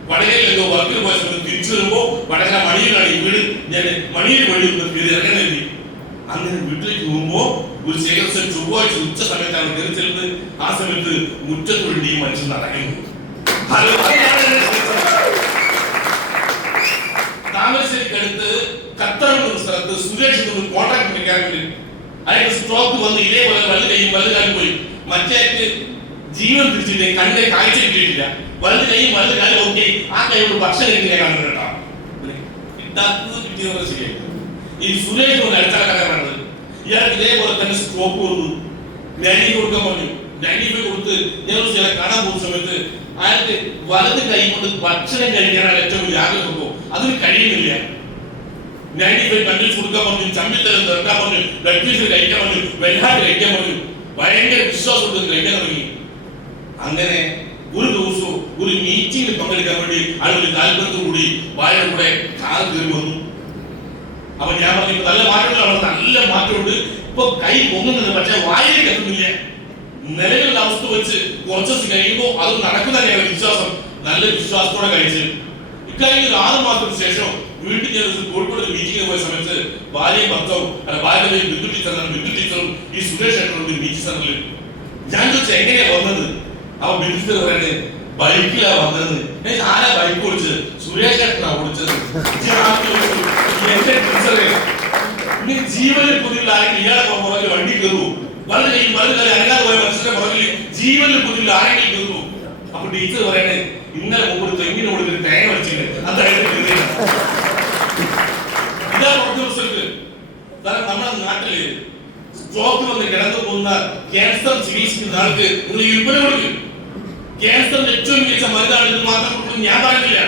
വടകരയിൽ എന്തോ വർക്കിന് പോയ സമയത്ത് തിരിച്ചു വരുമ്പോ വടകര മണിയിലാണ് ഈ വീട്, ഞാൻ മണിയിൽ വഴി ഇറങ്ങി. അങ്ങനെ വീട്ടിലേക്ക് പോകുമ്പോ ഒരു ശേഖരം ചൊവ്വാഴ്ച ഉച്ച സമയത്താണ് കയറി ചെല്ലുന്നത്. ആ സമയത്ത് മുറ്റത്ത് വേണ്ടി ഈ മനുഷ്യൻ നടക്കുന്നു. താമരശ്ശേരിക്കടുത്ത് ഖത്തർ എന്ന സ്ഥലത്ത് സുരേഷ് എന്നൊരു കോൺട്രാക്ട് മെക്കാനിക്കൽ, അയാൾക്ക് സ്ട്രോക്ക് വന്ന് ഇതേപോലെ വലത് കൈയും വലത് കാലും പോയി. മറ്റേ ജീവൻ തിരിച്ചിട്ട് കണ്ണിലെ കാഴ്ച കിട്ടിയിട്ടില്ല. വലത് കൈയും വലത് കാലും ഒക്കെ ആ കൈയോട് ഭക്ഷണം കഴിക്കുന്ന കാണുന്നത് കേട്ടോ. കിട്ടാത്തത് കിട്ടിയവരെ ശരിയായി. ഈ സുരേഷ് ഒരു അടുത്തക്കാരാണത്. ഇയാൾക്ക് ഇതേപോലെ തന്നെ സ്ട്രോക്ക് വന്നു. 90 കൊടുക്കാൻ പറഞ്ഞു. 95 കൊടുത്ത് ഞാൻ ചില കാണാൻ പോകുന്ന സമയത്ത് അയാൾക്ക് വലത് കൈ കൊണ്ട് ഭക്ഷണം കഴിക്കാനാണ് ഏറ്റവും വലിയ ആഗ്രഹമോ അതിന് കഴിയുന്നില്ല. 95 കണ്ടിച്ച് കൊടുക്കാൻ പറഞ്ഞു, ചമ്മിത്തരം തീർക്കാൻ പറഞ്ഞു, ബ്ലഡ് പ്രഷർ കഴിക്കാൻ പറഞ്ഞു, വെല്ലാതെ കഴിക്കാൻ പറഞ്ഞു. ഭയങ്കര വിശ്വാസം കഴിക്കാൻ തുടങ്ങി. അങ്ങനെ ഒരു ദിവസവും ഒരു മീറ്റിംഗിൽ പങ്കെടുക്കാൻ വേണ്ടി അയാൾ താല്പര്യത്തോടുകൂടി വായുടെ കൂടെ കാർ കയറി വന്നു. അപ്പൊ ഞാൻ പറഞ്ഞു നല്ല മാറ്റങ്ങളാണ്, നല്ല മാറ്റമുണ്ട്, ഇപ്പൊ കൈ പൊങ്ങുന്നത് പക്ഷെ വായിലേക്ക് എത്തുന്നില്ല. നിലവിലുള്ള അവസ്ഥ വെച്ച് കുറച്ച് ദിവസം കഴിയുമ്പോൾ അത് നടക്കുന്ന വിശ്വാസം നല്ല വിശ്വാസത്തോടെ കഴിച്ച് ഇക്കഴിഞ്ഞ ഒരു 6 മാസത്തിന് ശേഷം വീട്ടിൽ ഞാൻ കോഴിക്കോട് ഒരു മീറ്റിംഗിന് പോയ സമയത്ത് ഭാര്യയും ഭർത്താവും ഭാര്യയുടെ ബിന്ദു ടീച്ചറും ഈ സുരേഷ് ഏട്ടനോട് മീറ്റിംഗ് സെന്ററിൽ ഞാൻ ചോദിച്ചു എങ്ങനെയാ വന്നത്. അപ്പൊ ബിന്ദു ടീച്ചർ പറയുന്നത് ബൈക്കിലാ വന്നത്. ആരാ ബൈക്ക് ഓടിച്ചത്? സുരേഷ് ഏട്ടനാ ഓടിച്ചത്. എന്റെ ടീച്ചറെ ജീവനിൽ പുതിയുള്ള ആരെങ്കിലും ഇയാളെ പുറകിൽ വണ്ടി കയറുമോ? വളരെ അനങ്ങാതെ പോയ മനുഷ്യന്റെ പുറകിൽ ജീവനിൽ പുതിയുള്ള ആരെങ്കിലും കയറുമോ? അപ്പൊ ടീച്ചർ പറയണേ ഇന്നലെ മുമ്പ് തെങ്ങിന് കൊടുത്തൊരു തേങ്ങ വലിച്ചിട്ട് അതായത് ഇതാ കുറച്ച് റിസൾട്ട്. കാരണം നമ്മുടെ നാട്ടില് സ്ട്രോക്ക് വന്ന് കിടന്നു പോകുന്ന ക്യാൻസർ ചികിത്സിക്കുന്ന ആൾക്ക് നിങ്ങൾ ഈ ഉൽപ്പന്നം കൊടുക്കും. ക്യാൻസറിന്റെ ഏറ്റവും മികച്ച മരുന്നാണ് ഇത് മാത്രം കൊടുക്കുന്നത് ഞാൻ പറയുന്നില്ല.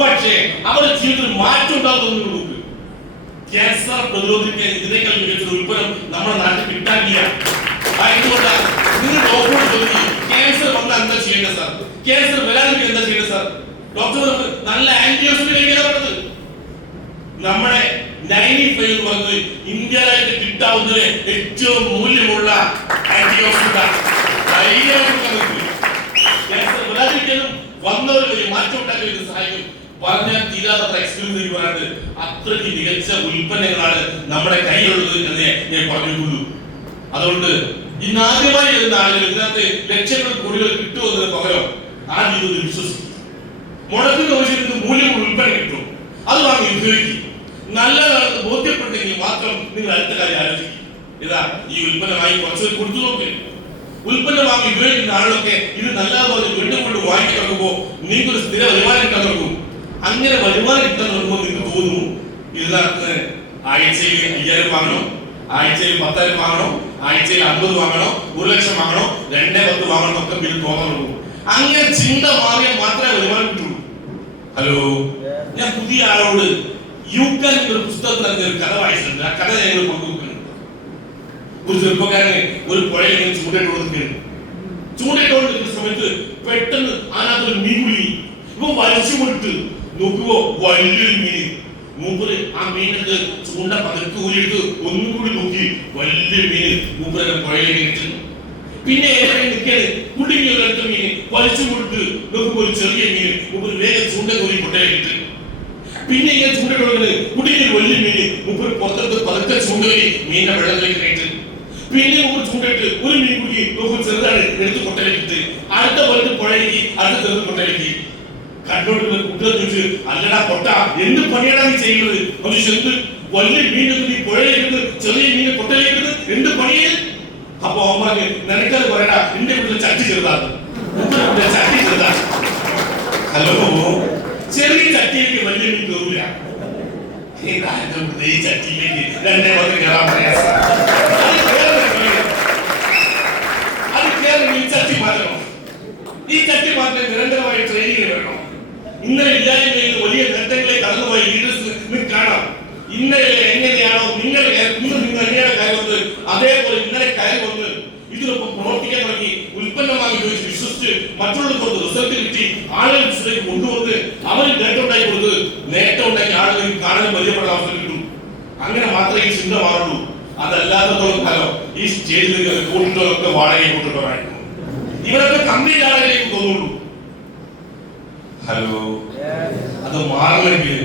പക്ഷേ അവരുടെ ജീവിതത്തിൽ മാറ്റം ഉണ്ടാകുന്നു. ക്യാൻസർ പ്രതിരോധിക്കാൻ ഇതിനേക്കാൾ മികച്ച ഉൽപ്പന്നം നമ്മുടെ നാട്ടിൽ കിട്ടാനില്ല. എന്തുകൊണ്ടാണ് നിങ്ങൾ ഡോക്ടറോട് ചോദിക്കും ക്യാൻസർ വന്നാൽ എന്താ ചെയ്യേണ്ടത് സാർ, ക്യാൻസർ വരാതിരിക്കാൻ എന്താ ചെയ്യേണ്ടത് സാർ? ഡോക്ടർ നല്ല ആന്റിബയോട്ടിക് കഴിക്കാൻ പറഞ്ഞത്. നമ്മുടെ 95 എന്ന് പറഞ്ഞത് ഇന്ത്യയിലായിട്ട് കിട്ടാവുന്നതിന് ഏറ്റവും മൂല്യമുള്ള ആന്റിബയോട്ടിക്. ക്യാൻസർ വരാതിരിക്കാനും വന്നവർ വലിയ മാറ്റം ഉണ്ടാക്കാൻ സഹായിക്കും. പറഞ്ഞാൽ തീരാത്ത എക്സ്പീരിയൻസ് പറയാണ്ട് അത്രയ്ക്ക് മികച്ച ഉൽപ്പന്നങ്ങളാണ് നമ്മുടെ കയ്യിലുള്ളത് എന്ന് ഞാൻ പറഞ്ഞിട്ടുള്ളൂ. അതുകൊണ്ട് ഇന്ന് ആദ്യമായി വരുന്ന ആളുകൾ ഇതിനകത്ത് ലക്ഷങ്ങൾ കോടികൾ കിട്ടുമെന്നതിന് പകരം ആ ജീവിതത്തിൽ വിശ്വസിക്കും. മുടക്കുന്ന ആവശ്യത്തിന് മൂല്യമുള്ള ഉൽപ്പന്നം കിട്ടും, അത് വാങ്ങി ഉപയോഗിക്കും. നല്ലതാണെന്ന് ബോധ്യപ്പെട്ടെങ്കിൽ മാത്രം നിങ്ങൾ അടുത്ത കാര്യം ആലോചിക്കും. ഇതാ ഈ ഉൽപ്പന്നമായി കുറച്ച് കൊടുത്തു നോക്കി. ഉൽപ്പന്നം വാങ്ങി ഉപയോഗിക്കുന്ന ആളുകളൊക്കെ ഇത് നല്ലതുപോലെ വീണ്ടും കൊണ്ട് വാങ്ങി കിടക്കുമ്പോൾ നിങ്ങൾക്കൊരു സ്ഥിര വരുമാനം കിട്ടാൻ തുടങ്ങും. അങ്ങനെ വരുമാനം കിട്ടാൻ തുടങ്ങുമ്പോൾ നിങ്ങൾക്ക് തോന്നുന്നു ഇതിനകത്ത് ആഴ്ചയിൽ 5000 വാങ്ങണം, ആഴ്ചയിൽ 10,000 വാങ്ങണം, ആഴ്ചയിൽ 50 വാങ്ങണം, 1 ലക്ഷം വാങ്ങണം, 2-10 വാങ്ങണം എന്നൊക്കെ പിന്നെ തോന്നുള്ളൂ. അങ്ങനെ ചിന്ത മാറിയാൽ മാത്രമേ വരുമാനം കിട്ടുള്ളൂ. ഹലോ, ഞാൻ പുതിയ ആളോട് യൂക്കാൻ ഒരു പുസ്തകത്തിൽ ഒരു കഥ വായിച്ചിട്ടുണ്ട്. ആ കഥ ഞങ്ങൾ പങ്കുവെക്കുന്നുണ്ട്. ഒരു ചെറുപ്പക്കാരനെ ഒരു പുഴയിൽ ഇങ്ങനെ ചൂണ്ടിട്ടുകൊണ്ടിരിക്കുകയാണ്. ചൂണ്ടിട്ടുകൊണ്ടിരിക്കുന്ന സമയത്ത് പെട്ടെന്ന് അതിനകത്തൊരു മീൻ കുഴി ഇപ്പൊ വലിച്ചു കൊണ്ടിട്ട് നോക്കുമ്പോ വലിയൊരു മീൻ. മൂപ്പര് ആ മീനെടുത്ത് ചൂണ്ട പകർത്ത് ഊരിയെടുത്ത് ഒന്നും കൂടി നോക്കി വലിയൊരു മീൻ മൂപ്പരെ പുഴയിലേക്ക് ഇട്ടിരുന്നു. പിന്നെ നിൽക്കാണ് കുടുങ്ങിയ ഒരടുത്ത മീൻ വലിച്ചു കൊണ്ടിട്ട് നോക്കുമ്പോ ഒരു ചെറിയ മീൻ മൂപ്പര് വേഗം ചൂണ്ട കോരി പൊട്ടയിലിട്ട്. പിന്നെ ഇങ്ങനെ ചൂണ്ട കൊടുക്കുന്നത് കുടുങ്ങിയ വലിയ മീൻ മൂപ്പര് പുറത്തെടുത്ത് പതുക്കെ ചൂണ്ടകരി മീനിന്റെ വെള്ളത്തിലേക്ക് ഇട്ട്. പിന്നെ മൂപ്പര് ചൂണ്ടിട്ട് ഒരു മീൻ കുടുങ്ങി നോക്കുമ്പോൾ ചെറുതാണ് എടുത്ത് പൊട്ടയിലിട്ട്. അടുത്ത പോലത്തെ പുഴയിലേക്ക് അടുത്ത ചെറുത് പൊട്ടയിലേക്ക്. കണ്ടോണ്ടിരുന്ന കുട്ടികളെ ചോദിച്ച് അല്ലടാ പൊട്ട എന്ത് പണിയാണ് നീ ചെയ്യുന്നത്? എന്ത് വലിയ മീനൊക്കെ നീ പുഴയിലേക്ക് ചെറിയ മീനെ പൊട്ടയിലേക്ക് എന്ത് പണിയാണ്? അപ്പൊ അമ്മക്ക് നിനക്കത് പറയടാ എന്റെ വീട്ടിലെ ചട്ടി ചെറുതാണ്, ചട്ടി ചെറുതാണ്. ഹലോ, ചെറിയ ചട്ടിയിലേക്ക് വലിയ മീൻ കയറൂല. ഈ ചട്ടിയിലേക്ക് 2-10 കയറാൻ പ്രയാസം. അത് കയറി ഈ ചട്ടി മാറ്റണം. ഈ ചട്ടി മാറ്റാൻ നിരന്തരമായി ട്രെയിനിങ് വേണം. ഇന്നലെ ഇല്ലായ്മയിൽ വലിയ നേട്ടങ്ങളിലേക്ക് കടന്നുപോയി ലീഡേഴ്സ് കാണാം. ഇന്നലെ എങ്ങനെയാണോ നിങ്ങൾ എങ്ങനെയാണ് കയറി വന്നത് അതേപോലെ ഇന്നലെ കയറി വന്ന് ഇതിനൊപ്പം പ്രവർത്തിക്കാൻ തുടങ്ങി. ഉൽപ്പന്നമായി ഉപയോഗിച്ച് വിശ്വസിച്ച് മറ്റുള്ളവർക്ക് റിസൾട്ട് കിട്ടി ആളുകൾ ബിസിനസ്സിലേക്ക് കൊണ്ടുവന്ന് അവന് നേട്ടം ഉണ്ടാക്കി കൊടുത്ത് നേട്ടം ഉണ്ടാക്കി ആളുകൾ കാണാൻ പരിചയപ്പെട്ട അവസരം കിട്ടും. അങ്ങനെ മാത്രമേ ഈ ചിന്ത മാറുള്ളൂ. അതല്ലാത്തത്തോളം കാലം ഈ സ്റ്റേജിലേക്ക് കൂട്ടിട്ടൊക്കെ വാടകയെ കൂട്ടിട്ടോറായിരുന്നു. ഇവരൊക്കെ കംപ്ലീറ്റ് ആളുകളിലേക്ക് തോന്നുള്ളൂ. ഹലോ, അത് മാറണമെങ്കിൽ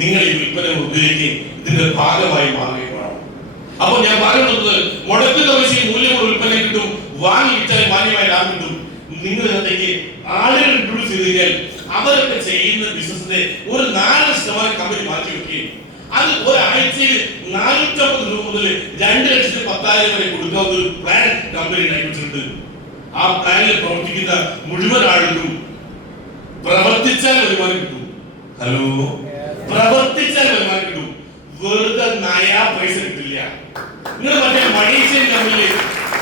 നിങ്ങൾ ഈ ഉൽപ്പന്നം ഉപയോഗിക്കുകയും ഇതിന്റെ ഭാഗമായി മാറുകയും വേണം. അപ്പൊ ഞാൻ പറയുന്നത് മുടക്കുന്ന പൈസയിൽ മൂല്യമുള്ള ഉൽപ്പന്നം കിട്ടും, വാങ്ങി വിറ്റാൽ മാന്യമായ ലാഭം കിട്ടും. നിങ്ങൾ അതിലേക്ക് ആളുകൾ ഇൻട്രൊഡ്യൂസ് ചെയ്ത് കഴിഞ്ഞാൽ അവരൊക്കെ ചെയ്യുന്ന ബിസിനസിന്റെ ഒരു 4% കമ്പനി മാറ്റി വെക്കുകയും അത് ഒരാഴ്ചയിൽ 450 രൂപ മുതൽ 2,10,000 വരെ കൊടുക്കാവുന്ന ഒരു പ്ലാൻ കമ്പനി ഉണ്ടാക്കിയിട്ടുണ്ട്. ആ പ്ലാനിൽ പ്രവർത്തിക്കുന്ന മുഴുവൻ ആളുകളും പ്രവർത്തിച്ചാൽ വരുമാനം കിട്ടും. ഹലോ, പ്രവർത്തിച്ചാൽ വരുമാനം കിട്ടും. വെറുതെ നയാ പൈസ കിട്ടില്ല. നിങ്ങൾ മറ്റേ മണി ചെയിൻ കമ്പനിയിൽ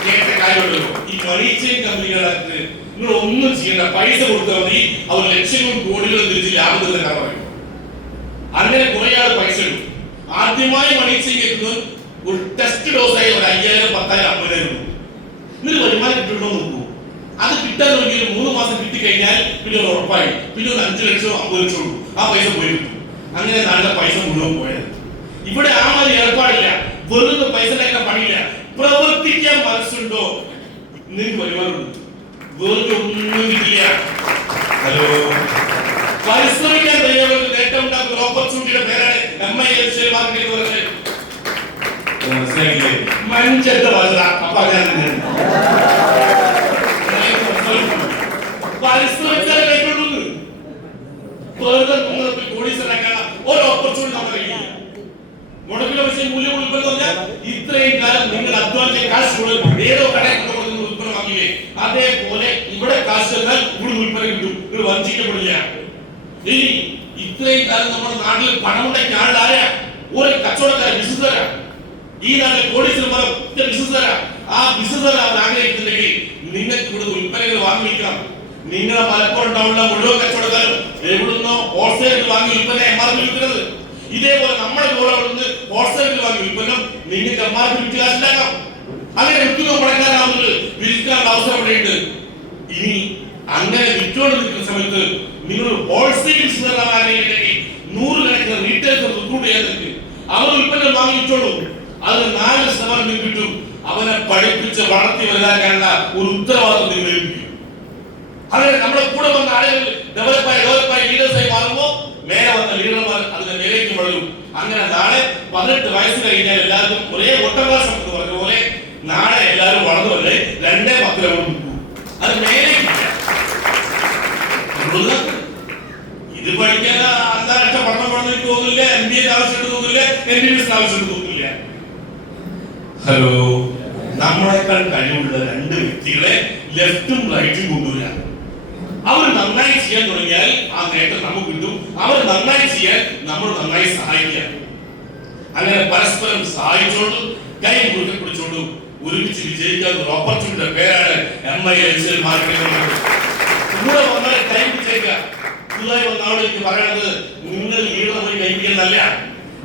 കേട്ട കാര്യമുണ്ടല്ലോ. ഈ മണി ചെയിൻ കമ്പനികളൊക്കെ നിങ്ങൾ ഒന്നും ചെയ്യേണ്ട, പൈസ കൊടുത്താൽ മതി, അവർ ലക്ഷങ്ങളും കോടികളും തിരിച്ച് ലാഭം തന്നെ പറയും. അങ്ങനെ കുറെ ആൾ പൈസ ഇടും. ആദ്യമായി മണി ചെയിൻ കേൾക്കുന്നത് ഒരു ടെസ്റ്റ് ഡോസായി ഒരു 5,000, 10,000, 50,000 രൂപ. എന്നിട്ട് വരുമാനം കിട്ടുന്നുണ്ടോ നോക്കൂ. അത് കിട്ടാൻ തുടങ്ങി 3 മാസം കിട്ടിക്കഴിഞ്ഞാൽ പിന്നെ ഒരു ഉറപ്പായി പിന്നെ ഒരു 5 ലക്ഷം 50 ലക്ഷം ഉള്ളൂ. ആ പൈസ പോയി കിട്ടും. അങ്ങനെ നല്ല പൈസ മുഴുവൻ പോയത്. ഇവിടെ ആ മാതിരി ഏർപ്പാടില്ല. വെറുതെ പൈസ ഉണ്ടാക്കാൻ പണിയില്ല. പ്രവർത്തിക്കാൻ മനസ്സുണ്ടോ? നിങ്ങൾക്ക് വരുമാനമുണ്ട്, വെറുതെ ഒന്നും കിട്ടില്ല. ഹലോ, പരിശ്രമിക്കാൻ തയ്യാറുള്ള നേട്ടം ഉണ്ടാക്കുന്ന ഓപ്പർച്യൂണിറ്റിയുടെ പേരാണ് MILC മാർക്കറ്റിംഗ് പറയുന്നത്. മനസ്സിലാക്കില്ലേ? മനുഷ്യന്റെ ഭാഷ അപ്പൊ അങ്ങനെ പരിശ്രമിച്ചാലേ കഴിക്കുള്ളൂ. വെറുതെ കോടീശ്വരനാക്കാനുള്ള ഒരു ഓപ്പർച്യൂണിറ്റി നമ്മുടെ കയ്യിലില്ല. മുടക്കിലെ പക്ഷേ മൂല്യം ഉൽപ്പന്നം പറഞ്ഞാൽ ഇത്രയും കാലം നിങ്ങൾ അധ്വാനിച്ച കാശ് ഏതോ കടയിൽ കൊടുക്കുന്ന ഉൽപ്പന്നം വാങ്ങിയില്ലേ, അതേപോലെ ഇവിടെ കാശ് തന്നാൽ ഇവിടെ ഉൽപ്പന്നം കിട്ടും, നിങ്ങൾ വഞ്ചിക്കപ്പെടില്ല. ഇനി ഇത്രയും കാലം നമ്മുടെ നാട്ടിൽ പണമുണ്ടാക്കിയ ആളാരാ? ഒരു കച്ചവടക്കാര, ബിസിനസ്സുകാരാ. ഈ നാട്ടിലെ കോടീശ്വരന്മാർ ബിസിനസ്സുകാരാ. ആ ബിസിനസ്സുകാർ അവർ ആഗ്രഹിക്കുന്നുണ്ടെങ്കിൽ നിങ്ങൾക്ക് ഇവിടെ ഉൽപ്പന്നങ്ങൾ വാങ്ങി വയ്ക്കാം. നിങ്ങളെ മലപ്പുറം ടൗണിലെ മുഴുവൻ കച്ചവടക്കാരും എവിടുന്നോ ഹോൾസെയിൽ വാങ്ങി ഉൽപ്പന്നം MRP വിൽക്കുന്നത്. ഇതേപോലെ നമ്മുടെ ഗോഡൌണിൽ ഹോൾസെയിൽ വാങ്ങി ഉൽപ്പന്നം നിങ്ങൾക്ക് MRP വിറ്റ് കാശിലാക്കാം. അങ്ങനെ വിൽക്കുന്ന പണക്കാരാവുന്നത് വിൽക്കാനുള്ള അവസരം ഇവിടെയുണ്ട്. ഇനി അങ്ങനെ വിറ്റോണ്ട് നിൽക്കുന്ന സമയത്ത് നിങ്ങൾ ഹോൾസെയിൽ ബിസിനസ് ആഗ്രഹിക്കുന്നെങ്കിൽ 100 കണക്കിന് റീറ്റെയിൽസ് റിക്രൂട്ട് ചെയ്യാൻ നിൽക്കും. അവർ ഉൽപ്പന്നം വാങ്ങി വിറ്റോളൂ. അതിന് 4% നിങ്ങൾക്ക് കിട്ടും. അവനെ പഠിപ്പിച്ച് വളർത്തി വലുതാക്കാനുള്ള ഒരു ഉത്തരവാദിത്വം നിങ്ങൾ ലഭിക്കും. അങ്ങനെ നമ്മുടെ കൂടെ വന്ന ആളുകൾ ഡെവലപ്പായി ലീഡേഴ്സായി മാറുമ്പോൾ മേലെ വന്ന ലീഡർമാർ അതിന്റെ മേലേക്ക് വളരും. അങ്ങനെ നാളെ 18 വയസ്സ് കഴിഞ്ഞാൽ എല്ലാവർക്കും ഒരേ ഒട്ടവാസം എന്ന് പറഞ്ഞ പോലെ നാളെ എല്ലാവരും വളർന്നു വല്ലേ 2-10 അത് മേലേക്ക്. ഇത് പഠിക്കാൻ അന്താരാഷ്ട്ര പഠനം പഠനം തോന്നില്ല, MBA ആവശ്യമായിട്ട് തോന്നില്ല, MBBS ആവശ്യമായിട്ട് തോന്നില്ല. ഹലോ, നമ്മളെക്കാൾ കഴിവുള്ള 2 വ്യക്തികളെ ലെഫ്റ്റും റൈറ്റും കൊണ്ടുവരാം. അവർ നന്നായി ചെയ്യാൻ തുടങ്ങിയാൽ ആ നേട്ടം നമുക്ക് കിട്ടും. അവർ നന്നായി ചെയ്യാൻ നമ്മൾ നന്നായി സഹായിക്കാം. അങ്ങനെ പരസ്പരം സഹായിച്ചോണ്ടും കൈ മുറുകെ പിടിച്ചോണ്ടും ഒരുമിച്ച് വിജയിക്കാവുന്ന ഒരു ഓപ്പർച്യൂണിറ്റിയുടെ പേരാണ് MILC മാർക്കറ്റിംഗ്. കൂടെ വന്നാൽ കൈ പിടിച്ചേക്കുക. പുതുതായി വന്ന ആളോട് എനിക്ക് പറയണത്, നിങ്ങൾ ലീഡർ പോയി കൈപ്പിക്കുന്നല്ല,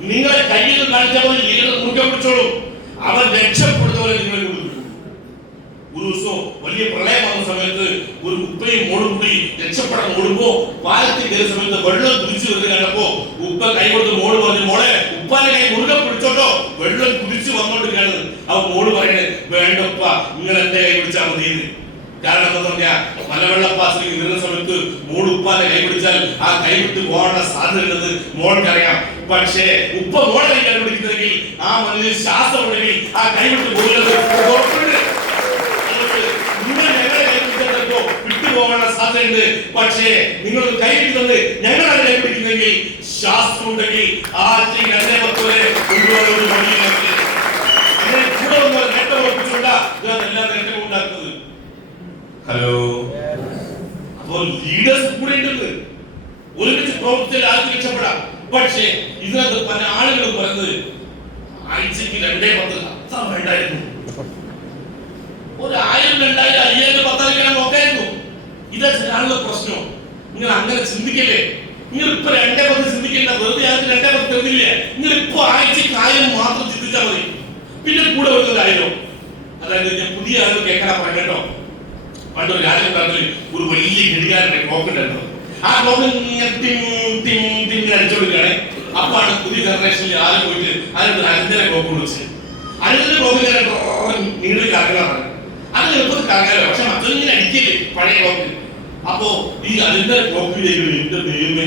നിങ്ങളെ കയ്യിൽ കാണിച്ച പോലെ ലീഡർ മുറുകെ പിടിച്ചോളൂ. അവർ രക്ഷപ്പെടുന്നവരെ നിങ്ങൾ കൊടുക്കും. ഒരു ദിവസം വലിയ പ്രളയം വന്ന സമയത്ത് ഒരു ഉപ്പയും മോളും കൂടി രക്ഷപ്പെടാൻ ഓടുമ്പോ പാലത്തിൽ കയറിയ സമയത്ത് വെള്ളം കുതിച്ചു വരുന്നത് കണ്ടപ്പോ ഉപ്പ കൈ കൊടുത്ത് മോള് പറഞ്ഞു, മോളെ ഉപ്പാനെ കൈ മുറുകെ പിടിച്ചോട്ടോ, വെള്ളം കുതിച്ചു വന്നോണ്ടിരിക്കുകയാണ്. അപ്പൊ മോള് പറയണേ, വേണ്ടപ്പ നിങ്ങൾ എന്റെ കൈ പിടിച്ചാൽ മതി. കാരണം എന്താ പറഞ്ഞാൽ മലവെള്ളപ്പാസിൽ കയറുന്ന സമയത്ത് മോള് ഉപ്പാനെ കൈ പിടിച്ചാൽ ആ കൈ വിട്ട് പോകാനുള്ള സാധ്യത ഉള്ളത് മോൾക്കറിയാം. പക്ഷേ ഉപ്പ മോളെ കൈ പിടിക്കുന്നെങ്കിൽ ആ മനസ്സിൽ ശ്വാസം ഉണ്ടെങ്കിൽ ആ കൈ വിട്ട് പോകുന്നത് ഉറപ്പുണ്ട്. വിട്ടുപോകാനുള്ള സാധ്യതയുണ്ട്. പക്ഷേ നിങ്ങൾ കൈവിട്ടുന്നത് ഞങ്ങളാണ് കൈപിടിക്കുന്നെങ്കിൽ ശാസ്ത്രം ഉണ്ടെങ്കിൽ ആ പോലെ കൊണ്ടുപോകാൻ അങ്ങനെ കൂടെ വന്ന നേട്ടം ഉറപ്പിച്ചുകൊണ്ടാ എല്ലാ നേട്ടവും ഉണ്ടാക്കുന്നത്. ഹലോ, അപ്പോൾ ലീഡേഴ്സ് കൂടെ ഉണ്ടെന്ന് ഒരുമിച്ച് പ്രവർത്തിച്ചാൽ ആർക്ക് രക്ഷപ്പെടാം. പക്ഷേ ഇതിനകത്ത് പല ആളുകളും പറയുന്നത് ആഴ്ചക്ക് 2-10 അത്ര വേണ്ടായിരുന്നു, ഒരു 1000, 2000, 5000, 10,000 നോക്കായിരുന്നു. ഇതാ ചില പ്രശ്നം. നിങ്ങൾ അങ്ങനെ ചിന്തിക്കല്ലേ. നിങ്ങൾ ഇപ്പൊ 2-10 ചിന്തിക്കേണ്ട, വെറുതെ ആൾക്ക് 2-10 തരുന്നില്ല. നിങ്ങൾ ഇപ്പൊ ആഴ്ചക്ക് 1000 മാത്രം ചിന്തിച്ചാൽ മതി. പിന്നെ കൂടെ വരുന്നത് 1000. അതായത് ഞാൻ പുതിയ ആളുകൾ കേൾക്കാൻ പറയാം കേട്ടോ. പണ്ടൊരു രാജകൊട്ടാരത്തിൽ ഒരു വലിയ ഘടികാരന്റെ ക്ലോക്ക് ഉണ്ടായിരുന്നു. ആ ക്ലോക്ക് ഇങ്ങനെ അടിച്ചോണ്ടിരിക്കുകയാണ്. അപ്പാണ് പുതിയ ജനറേഷനിൽ ആരും പോയിട്ട് അതിനൊരു അനന്തര ക്ലോക്ക് വിളിച്ച് അനന്തര ക്ലോക്ക് നീണ്ടു കറങ്ങാറാണ്. അത് എളുപ്പത്തിൽ കറങ്ങാലോ, പക്ഷെ മറ്റൊന്നിങ്ങനെ അടിക്കല്ലേ പഴയ ക്ലോക്ക്. അപ്പോ ഈ അനന്തര ക്ലോക്കിലേക്ക് എന്റെ ദൈവമേ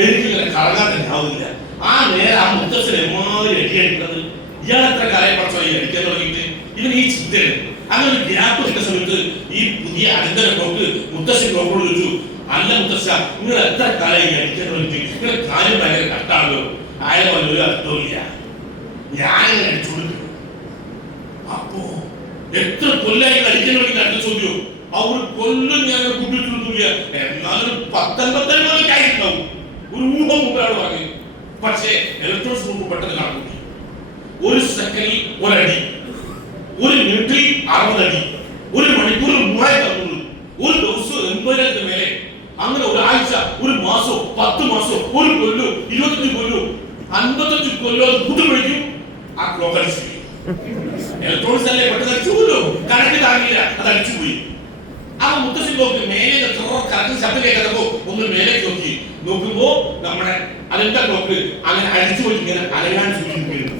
എനിക്കിങ്ങനെ കറങ്ങാൻ തന്നെ ആവുന്നില്ല. ആ നേരെ ആ മുത്തച്ഛൻ എമ്മാതിരി അടിയടിക്കുന്നത്, ഇയാൾ എത്ര കാലം പഠിച്ചോ ഈ അടിക്കാൻ തുടങ്ങിയിട്ട്. ഇവന് ഈ ചിന്തയാണ്. അങ്ങനെ ഒരു ഗ്യാപ്പ് കിട്ടുന്ന സമയത്ത് ഈ പുതിയ അനന്തര ക്ലോക്ക് മുത്തശ്ശൻ ക്ലോക്കോട് ചോദിച്ചു, അല്ല മുത്തശ്ശ, നിങ്ങൾ എത്ര കാലം ഈ അടിക്കാൻ തുടങ്ങിയിട്ട്, നിങ്ങളുടെ കാര്യം ഭയങ്കര കട്ടാണല്ലോ. ആയാലും ഒരു അർത്ഥമില്ല, ഞാനിങ്ങനെ അടിച്ചുകൊടുക്കും. അപ്പോ എത്ര കൊല്ലായി അടിക്കാൻ വേണ്ടി കണ്ട ചോദ്യം. ആ ഒരു കൊല്ലം ഞാൻ കൂട്ടിയിട്ടൊന്നുമില്ല, എന്നാലും 10-15 ആയിട്ടുണ്ടാവും. ഒരു ഊഹം മുമ്പാണ് പറഞ്ഞു. പക്ഷേ ഇലക്ട്രോണിക്സ് ഗ്രൂപ്പ് പെട്ടെന്ന് കണക്കൂട്ടി. ഒരു സെക്കൻഡിൽ 1 അടി, 1 മിനിറ്റിൽ 60 അടി, 1 മണിക്കൂർ 3000, ഒരു ദിവസം 80,000 മേലെ. അങ്ങനെ ഒരാഴ്ച, ഒരു മാസം, 10 മാസം, ഒരു കൊല്ലോ, 25 കൊല്ലോ, 55 കൊല്ലോ അത് കൂട്ടുപിടിക്കും. ആ ക്ലോക്ക് അടിച്ചു. ഇലക്ട്രോണിക്സ് അല്ലേ, പെട്ടെന്ന് അടിച്ചുപോലോ, കണക്ക് താങ്ങില്ല, അത് അടിച്ചുപോയി. ആ മുത്തശ്ശി ക്ലോക്ക് മേലെ കറക്റ്റ് ശബ്ദം കേൾക്കാത്തപ്പോ ഒന്ന് മേലേക്ക് നോക്കുമ്പോ നമ്മുടെ അനന്ത ക്ലോക്ക് അങ്ങനെ അടിച്ചുപോയി ഇങ്ങനെ അലങ്ങാൻ സൂചിപ്പിക്കുന്നു.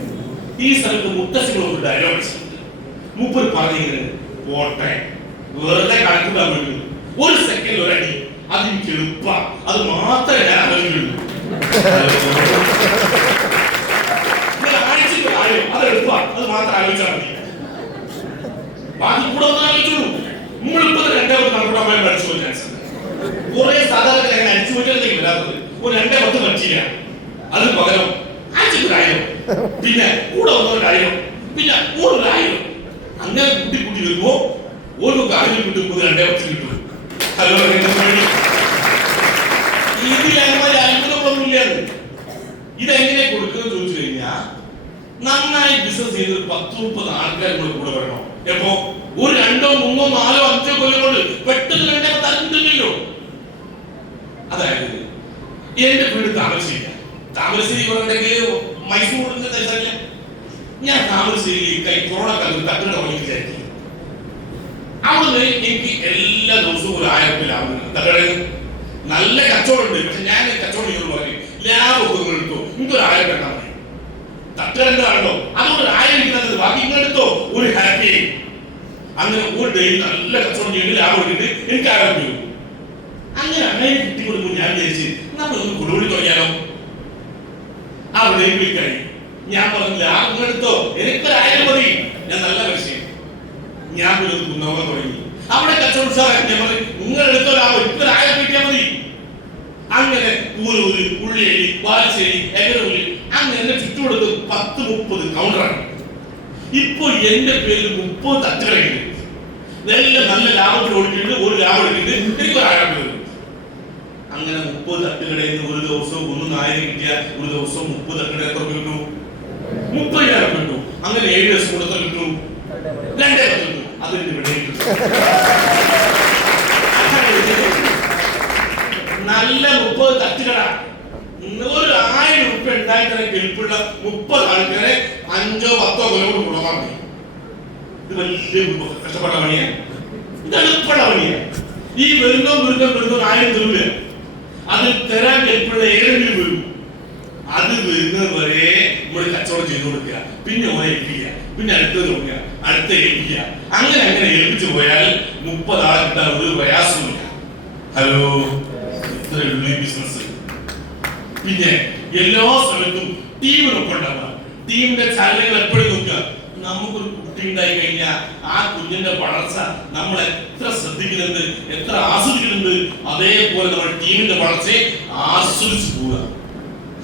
ഈ സമയത്ത് മുത്തശ്ശി ക്ലോക്ക് ഡയലോഗ് മൂപ്പർ പറഞ്ഞിങ്ങനെ പോട്ടെ, വെറുതെ കണക്കൂട്ടാൻ വേണ്ടി ഒരു സെക്കൻഡ് ഒരടി, അത് എനിക്ക് എളുപ്പ, അത് മാത്രമേ ഞാൻ ആലോചിക്കുള്ളൂ. ആഴ്ചക്ക് ആയോ അത് എളുപ്പ, അത് മാത്രം ആലോചിച്ചാൽ മതി. ബാക്കി കൂടെ ഒന്നും ആലോചിച്ചുള്ളൂ. നമ്മളിപ്പോ രണ്ടാമത് കണക്കൂട്ടാൻ പോയാൽ പഠിച്ചു പോയി ചാൻസ്. കുറെ സാധാരണ അങ്ങനെ അടിച്ചു പോയിട്ടേ വരാത്തത്. ഒരു 2-10 പറ്റിയില്ല, അത് പകരം ആഴ്ചക്കൊരായിരം, പിന്നെ കൂടെ വന്നവരായിരം, പിന്നെ 1,000, അങ്ങനെ കൂട്ടി കൂട്ടി വരുമ്പോ ഓരോ കാര്യം കിട്ടുമ്പോൾ 2-10 കിട്ടും. ഹലോ, ഇതിലങ്ങനെ അത്ഭുതമൊന്നുമില്ല. ഇതെങ്ങനെ കൊടുക്കുന്നത് ചോദിച്ചു കഴിഞ്ഞാൽ നന്നായി ബിസിനസ് ചെയ്ത് 10-30 ആൾക്കാർ കൂടെ വരണം. എപ്പോ ഒരു 2, 3, 4, 5 കൊല്ലം കൊണ്ട് പെട്ടെന്ന് 2 തരത്തില്ലല്ലോ. അതായത് എന്റെ വീട് താമരശ്ശേരി. താമരശ്ശേരി പറഞ്ഞിട്ടുണ്ടെങ്കിൽ മൈസൂറിന്റെ ദേശമല്ല. ഞാൻ താമരശ്ശേരി കൊറോണ കാലത്ത് തട്ടുകട വിചാരിക്കും. അവിടുന്ന് എനിക്ക് എല്ലാ ദിവസവും ഒരു 1000 രൂപ ലാഭം. തട്ടുകടയിൽ നല്ല കച്ചവടം ഉണ്ട്. പക്ഷെ ഞാൻ കച്ചവടം ചെയ്യുന്നത് പറഞ്ഞു ലാഭമൊക്കെ എടുത്തോ, എനിക്കൊരു 1000 രൂപ മതി. തട്ടുകട ആണല്ലോ, അതുകൊണ്ട് 1000 എടുക്കുന്നത് ബാക്കി ഇങ്ങെടുത്തോ, ഒരു ഹാപ്പി. അങ്ങനെ ഒരു ഡേ നല്ല കച്ചവടം ചെയ്യുന്നത് ലാഭം എടുത്തിട്ട് എനിക്ക് 1000 രൂപ. അങ്ങനെ കിട്ടി കൊടുക്കുമ്പോൾ ഞാൻ വിചാരിച്ച് നമ്മളൊന്ന് കുടുകുടി തുടങ്ങിയാലോ. അവിടെ വിളിക്കായി ഞാൻ പറഞ്ഞില്ല, എടുത്തോ, എനിക്കൊരു 1000 മതി. ഞാൻ നല്ല പൈസ ഞാൻ കുന്നോളം തുടങ്ങി. അവിടെ കച്ചവടം സാറേ ഞാൻ പറഞ്ഞു നിങ്ങൾ എടുത്തോ, ലാഭം എനിക്കൊരു 1000 കിട്ടിയാൽ മതി. അങ്ങനെ പൂരൂര്, ഉള്ളിയേരി, വാലശ്ശേരി, എഗരൂര്, അങ്ങനെ ചുറ്റുകൊടുത്ത് 10-30 കൗണ്ടറാണ്. ഇപ്പൊ എന്റെ പേരിൽ 30 തട്ടുകളുണ്ട്. ഇതെല്ലാം നല്ല ലാഭത്തിൽ ഓടിച്ചിട്ട് ഒരു ലാഭം എടുത്തിട്ട് എനിക്കൊരു 1000 രൂപ. അങ്ങനെ 30 തട്ടുകടയിൽ നിന്ന് ഒരു ദിവസം 1,000 കിട്ടിയ ഒരു ദിവസം 30 തട്ടുകട എത്ര കിട്ടും? 30,000 കിട്ടും. അങ്ങനെ 7 ദിവസം കൊടുത്ത കിട്ടും 2,000 കിട്ടും. അതിന്റെ ഇവിടെ നല്ല 30 തട്ടുകട, ഒരു 1000 രൂപ ഉണ്ടായി തന്നെ കെൽപ്പുള്ള 30 ആൾക്കാരെ 5-10 കൊല്ലം കൊടുക്കാൻ മതി. ഇത് വലിയ കഷ്ടപ്പെട്ട പണിയാണ്. ഇത് എളുപ്പമുള്ള പണിയാണ്. ഈ വരുന്നോ 1000 തരൂല. അത് തരാൻ കെൽപ്പുള്ള ഏതെങ്കിലും വരും. അത് വരുന്നത് വരെ നമ്മൾ കച്ചവടം ചെയ്തു കൊടുക്കുക, പിന്നെ ഓനെ ഏൽപ്പിക്കുക, പിന്നെ അടുത്തത് നോക്കുക, അടുത്ത ഏൽപ്പിക്കുക. അങ്ങനെ ഏൽപ്പിച്ചു പോയാൽ 30 ആളെ കിട്ടാൻ ഒരു പ്രയാസമില്ല. ഹലോ, ഇത്രയുള്ള ബിസിനസ്. പിന്നെ എല്ലാ സമയത്തും ടീമിനൊപ്പം ഉണ്ടാവുക. ടീമിന്റെ ചലനങ്ങൾ എപ്പോഴും നോക്കുക. നമുക്കൊരു കുട്ടി ഉണ്ടായി കഴിഞ്ഞാൽ ആ കുഞ്ഞിന്റെ വളർച്ച നമ്മൾ എത്ര ശ്രദ്ധിക്കുന്നുണ്ട്, എത്ര ആസ്വദിക്കുന്നുണ്ട്, അതേപോലെ നമ്മൾ ടീമിന്റെ വളർച്ചയെ ആസ്വദിച്ചു പോവുക.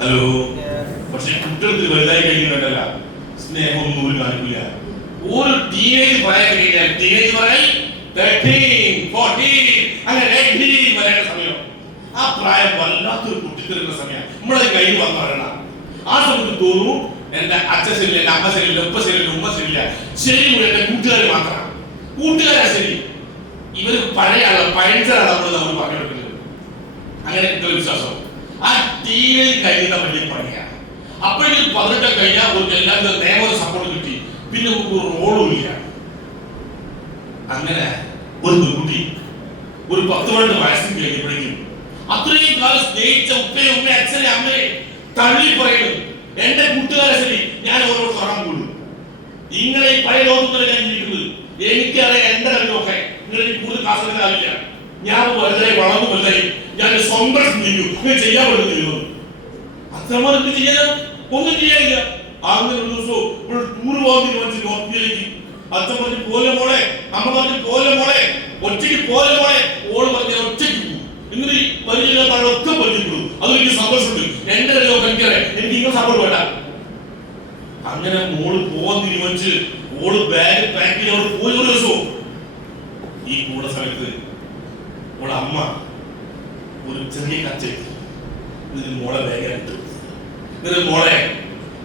ഹലോ, പക്ഷെ കുട്ടികൾക്ക് വലുതായി കഴിഞ്ഞിട്ടല്ല സ്നേഹമൊന്നും ഒരു കാണിക്കില്ല. ഒരു ടീനേജ് പറയാൻ കഴിഞ്ഞാൽ ടീനേജ് പറയാൻ 13, 14 അങ്ങനെ 18 വരെയുള്ള സമയം. ആ പ്രായം വല്ലാത്തൊരു കുട്ടിത്തരുന്ന സമയം. നമ്മളത് കഴിഞ്ഞ് വന്നു പറയണം. ആ സമയത്ത് തോന്നും എന്റെ അച്ഛൻ ശരിയില്ല, എന്റെ അമ്മ ശരിയില്ല, ഉപ്പ ശരിയില്ല, ഉമ്മ ശരിയില്ല. ശരി മുഴുവൻ എന്റെ കൂട്ടുകാർ മാത്രമാണ്. കൂട്ടുകാരാ ശരി. ഇവര് പഴയ ആളാണ്, പഴഞ്ചാണ് നമ്മൾ പറഞ്ഞെടുക്കുന്നത്. അങ്ങനെ കിട്ടുന്ന വിശ്വാസം ആ ടീനേജ് കഴിയുന്ന വലിയ പണിയാണ്. അപ്പോഴേക്കും 18 കഴിഞ്ഞാൽ എല്ലാവരും നിയമ സപ്പോർട്ട് കിട്ടി. പിന്നെ നമുക്ക് ഒരു റോളും ഇല്ല. അങ്ങനെ ഒരു കുട്ടി ഒരു 10-12 വയസ്സിൽ കഴിഞ്ഞപ്പോഴേക്കും അത്രയും കാലം സ്നേഹിച്ച ഉപ്പയെ, അച്ഛനെ, അമ്മയെ തള്ളി പറയുന്നു. എന്റെ കൂട്ടുകാരെ ശരി, ഞാൻ ഓരോട് കാണാൻ കൂടും. നിങ്ങളെ ഈ പഴയ ലോകത്തിലാണ് ഞാൻ ജീവിക്കുന്നത്. എനിക്കറിയാം എന്റെ കഴിവൊക്കെ. നിങ്ങൾ എനിക്ക് കൂടുതൽ കാശില്ല. ഞാൻ വലുതായി വളർന്നു വലുതായി ഞാൻ സ്വന്തം ചിന്തിക്കും. നിങ്ങൾ ചെയ്യാൻ പറ്റുന്നില്ല. അച്ഛന്മാർ എന്ത് ചെയ്യാൻ? ഒന്നും ചെയ്യാനില്ല. അങ്ങനെ ഒരു ദിവസവും ഇവിടെ ടൂർ പോകാൻ തീരുമാനിച്ചു നോർത്തിലേക്ക്. അച്ഛൻ പറഞ്ഞു പോലെ മോളെ, അമ്മ പറഞ്ഞു പോലെ മോളെ, ഒറ്റയ്ക്ക് പോലെ മോളെ. ഓള് പറഞ്ഞ ഒറ്റയ്ക്ക് പോകും. ഇങ്ങനെ പരിചയമൊക്കെ പരിചയപ്പെടും. അതെനിക്ക് സന്തോഷമുണ്ട്. എന്റെ കഴിവോ ഭയങ്കര, എനിക്ക് ഇങ്ങനെ സപ്പോർട്ട് വേണ്ട. അങ്ങനെ മോള് പോകാൻ തീരുമാനിച്ച് ഓള് ബാഗ് പാക്ക് ചെയ്ത് അവിടെ പോയി. ഒരു ദിവസവും ഈ കൂടെ സമയത്ത് ഓളെ അമ്മ ഒരു ചെറിയ കച്ചയ്ക്ക് മോളെ ബാഗിലിട്ടു. മോളെ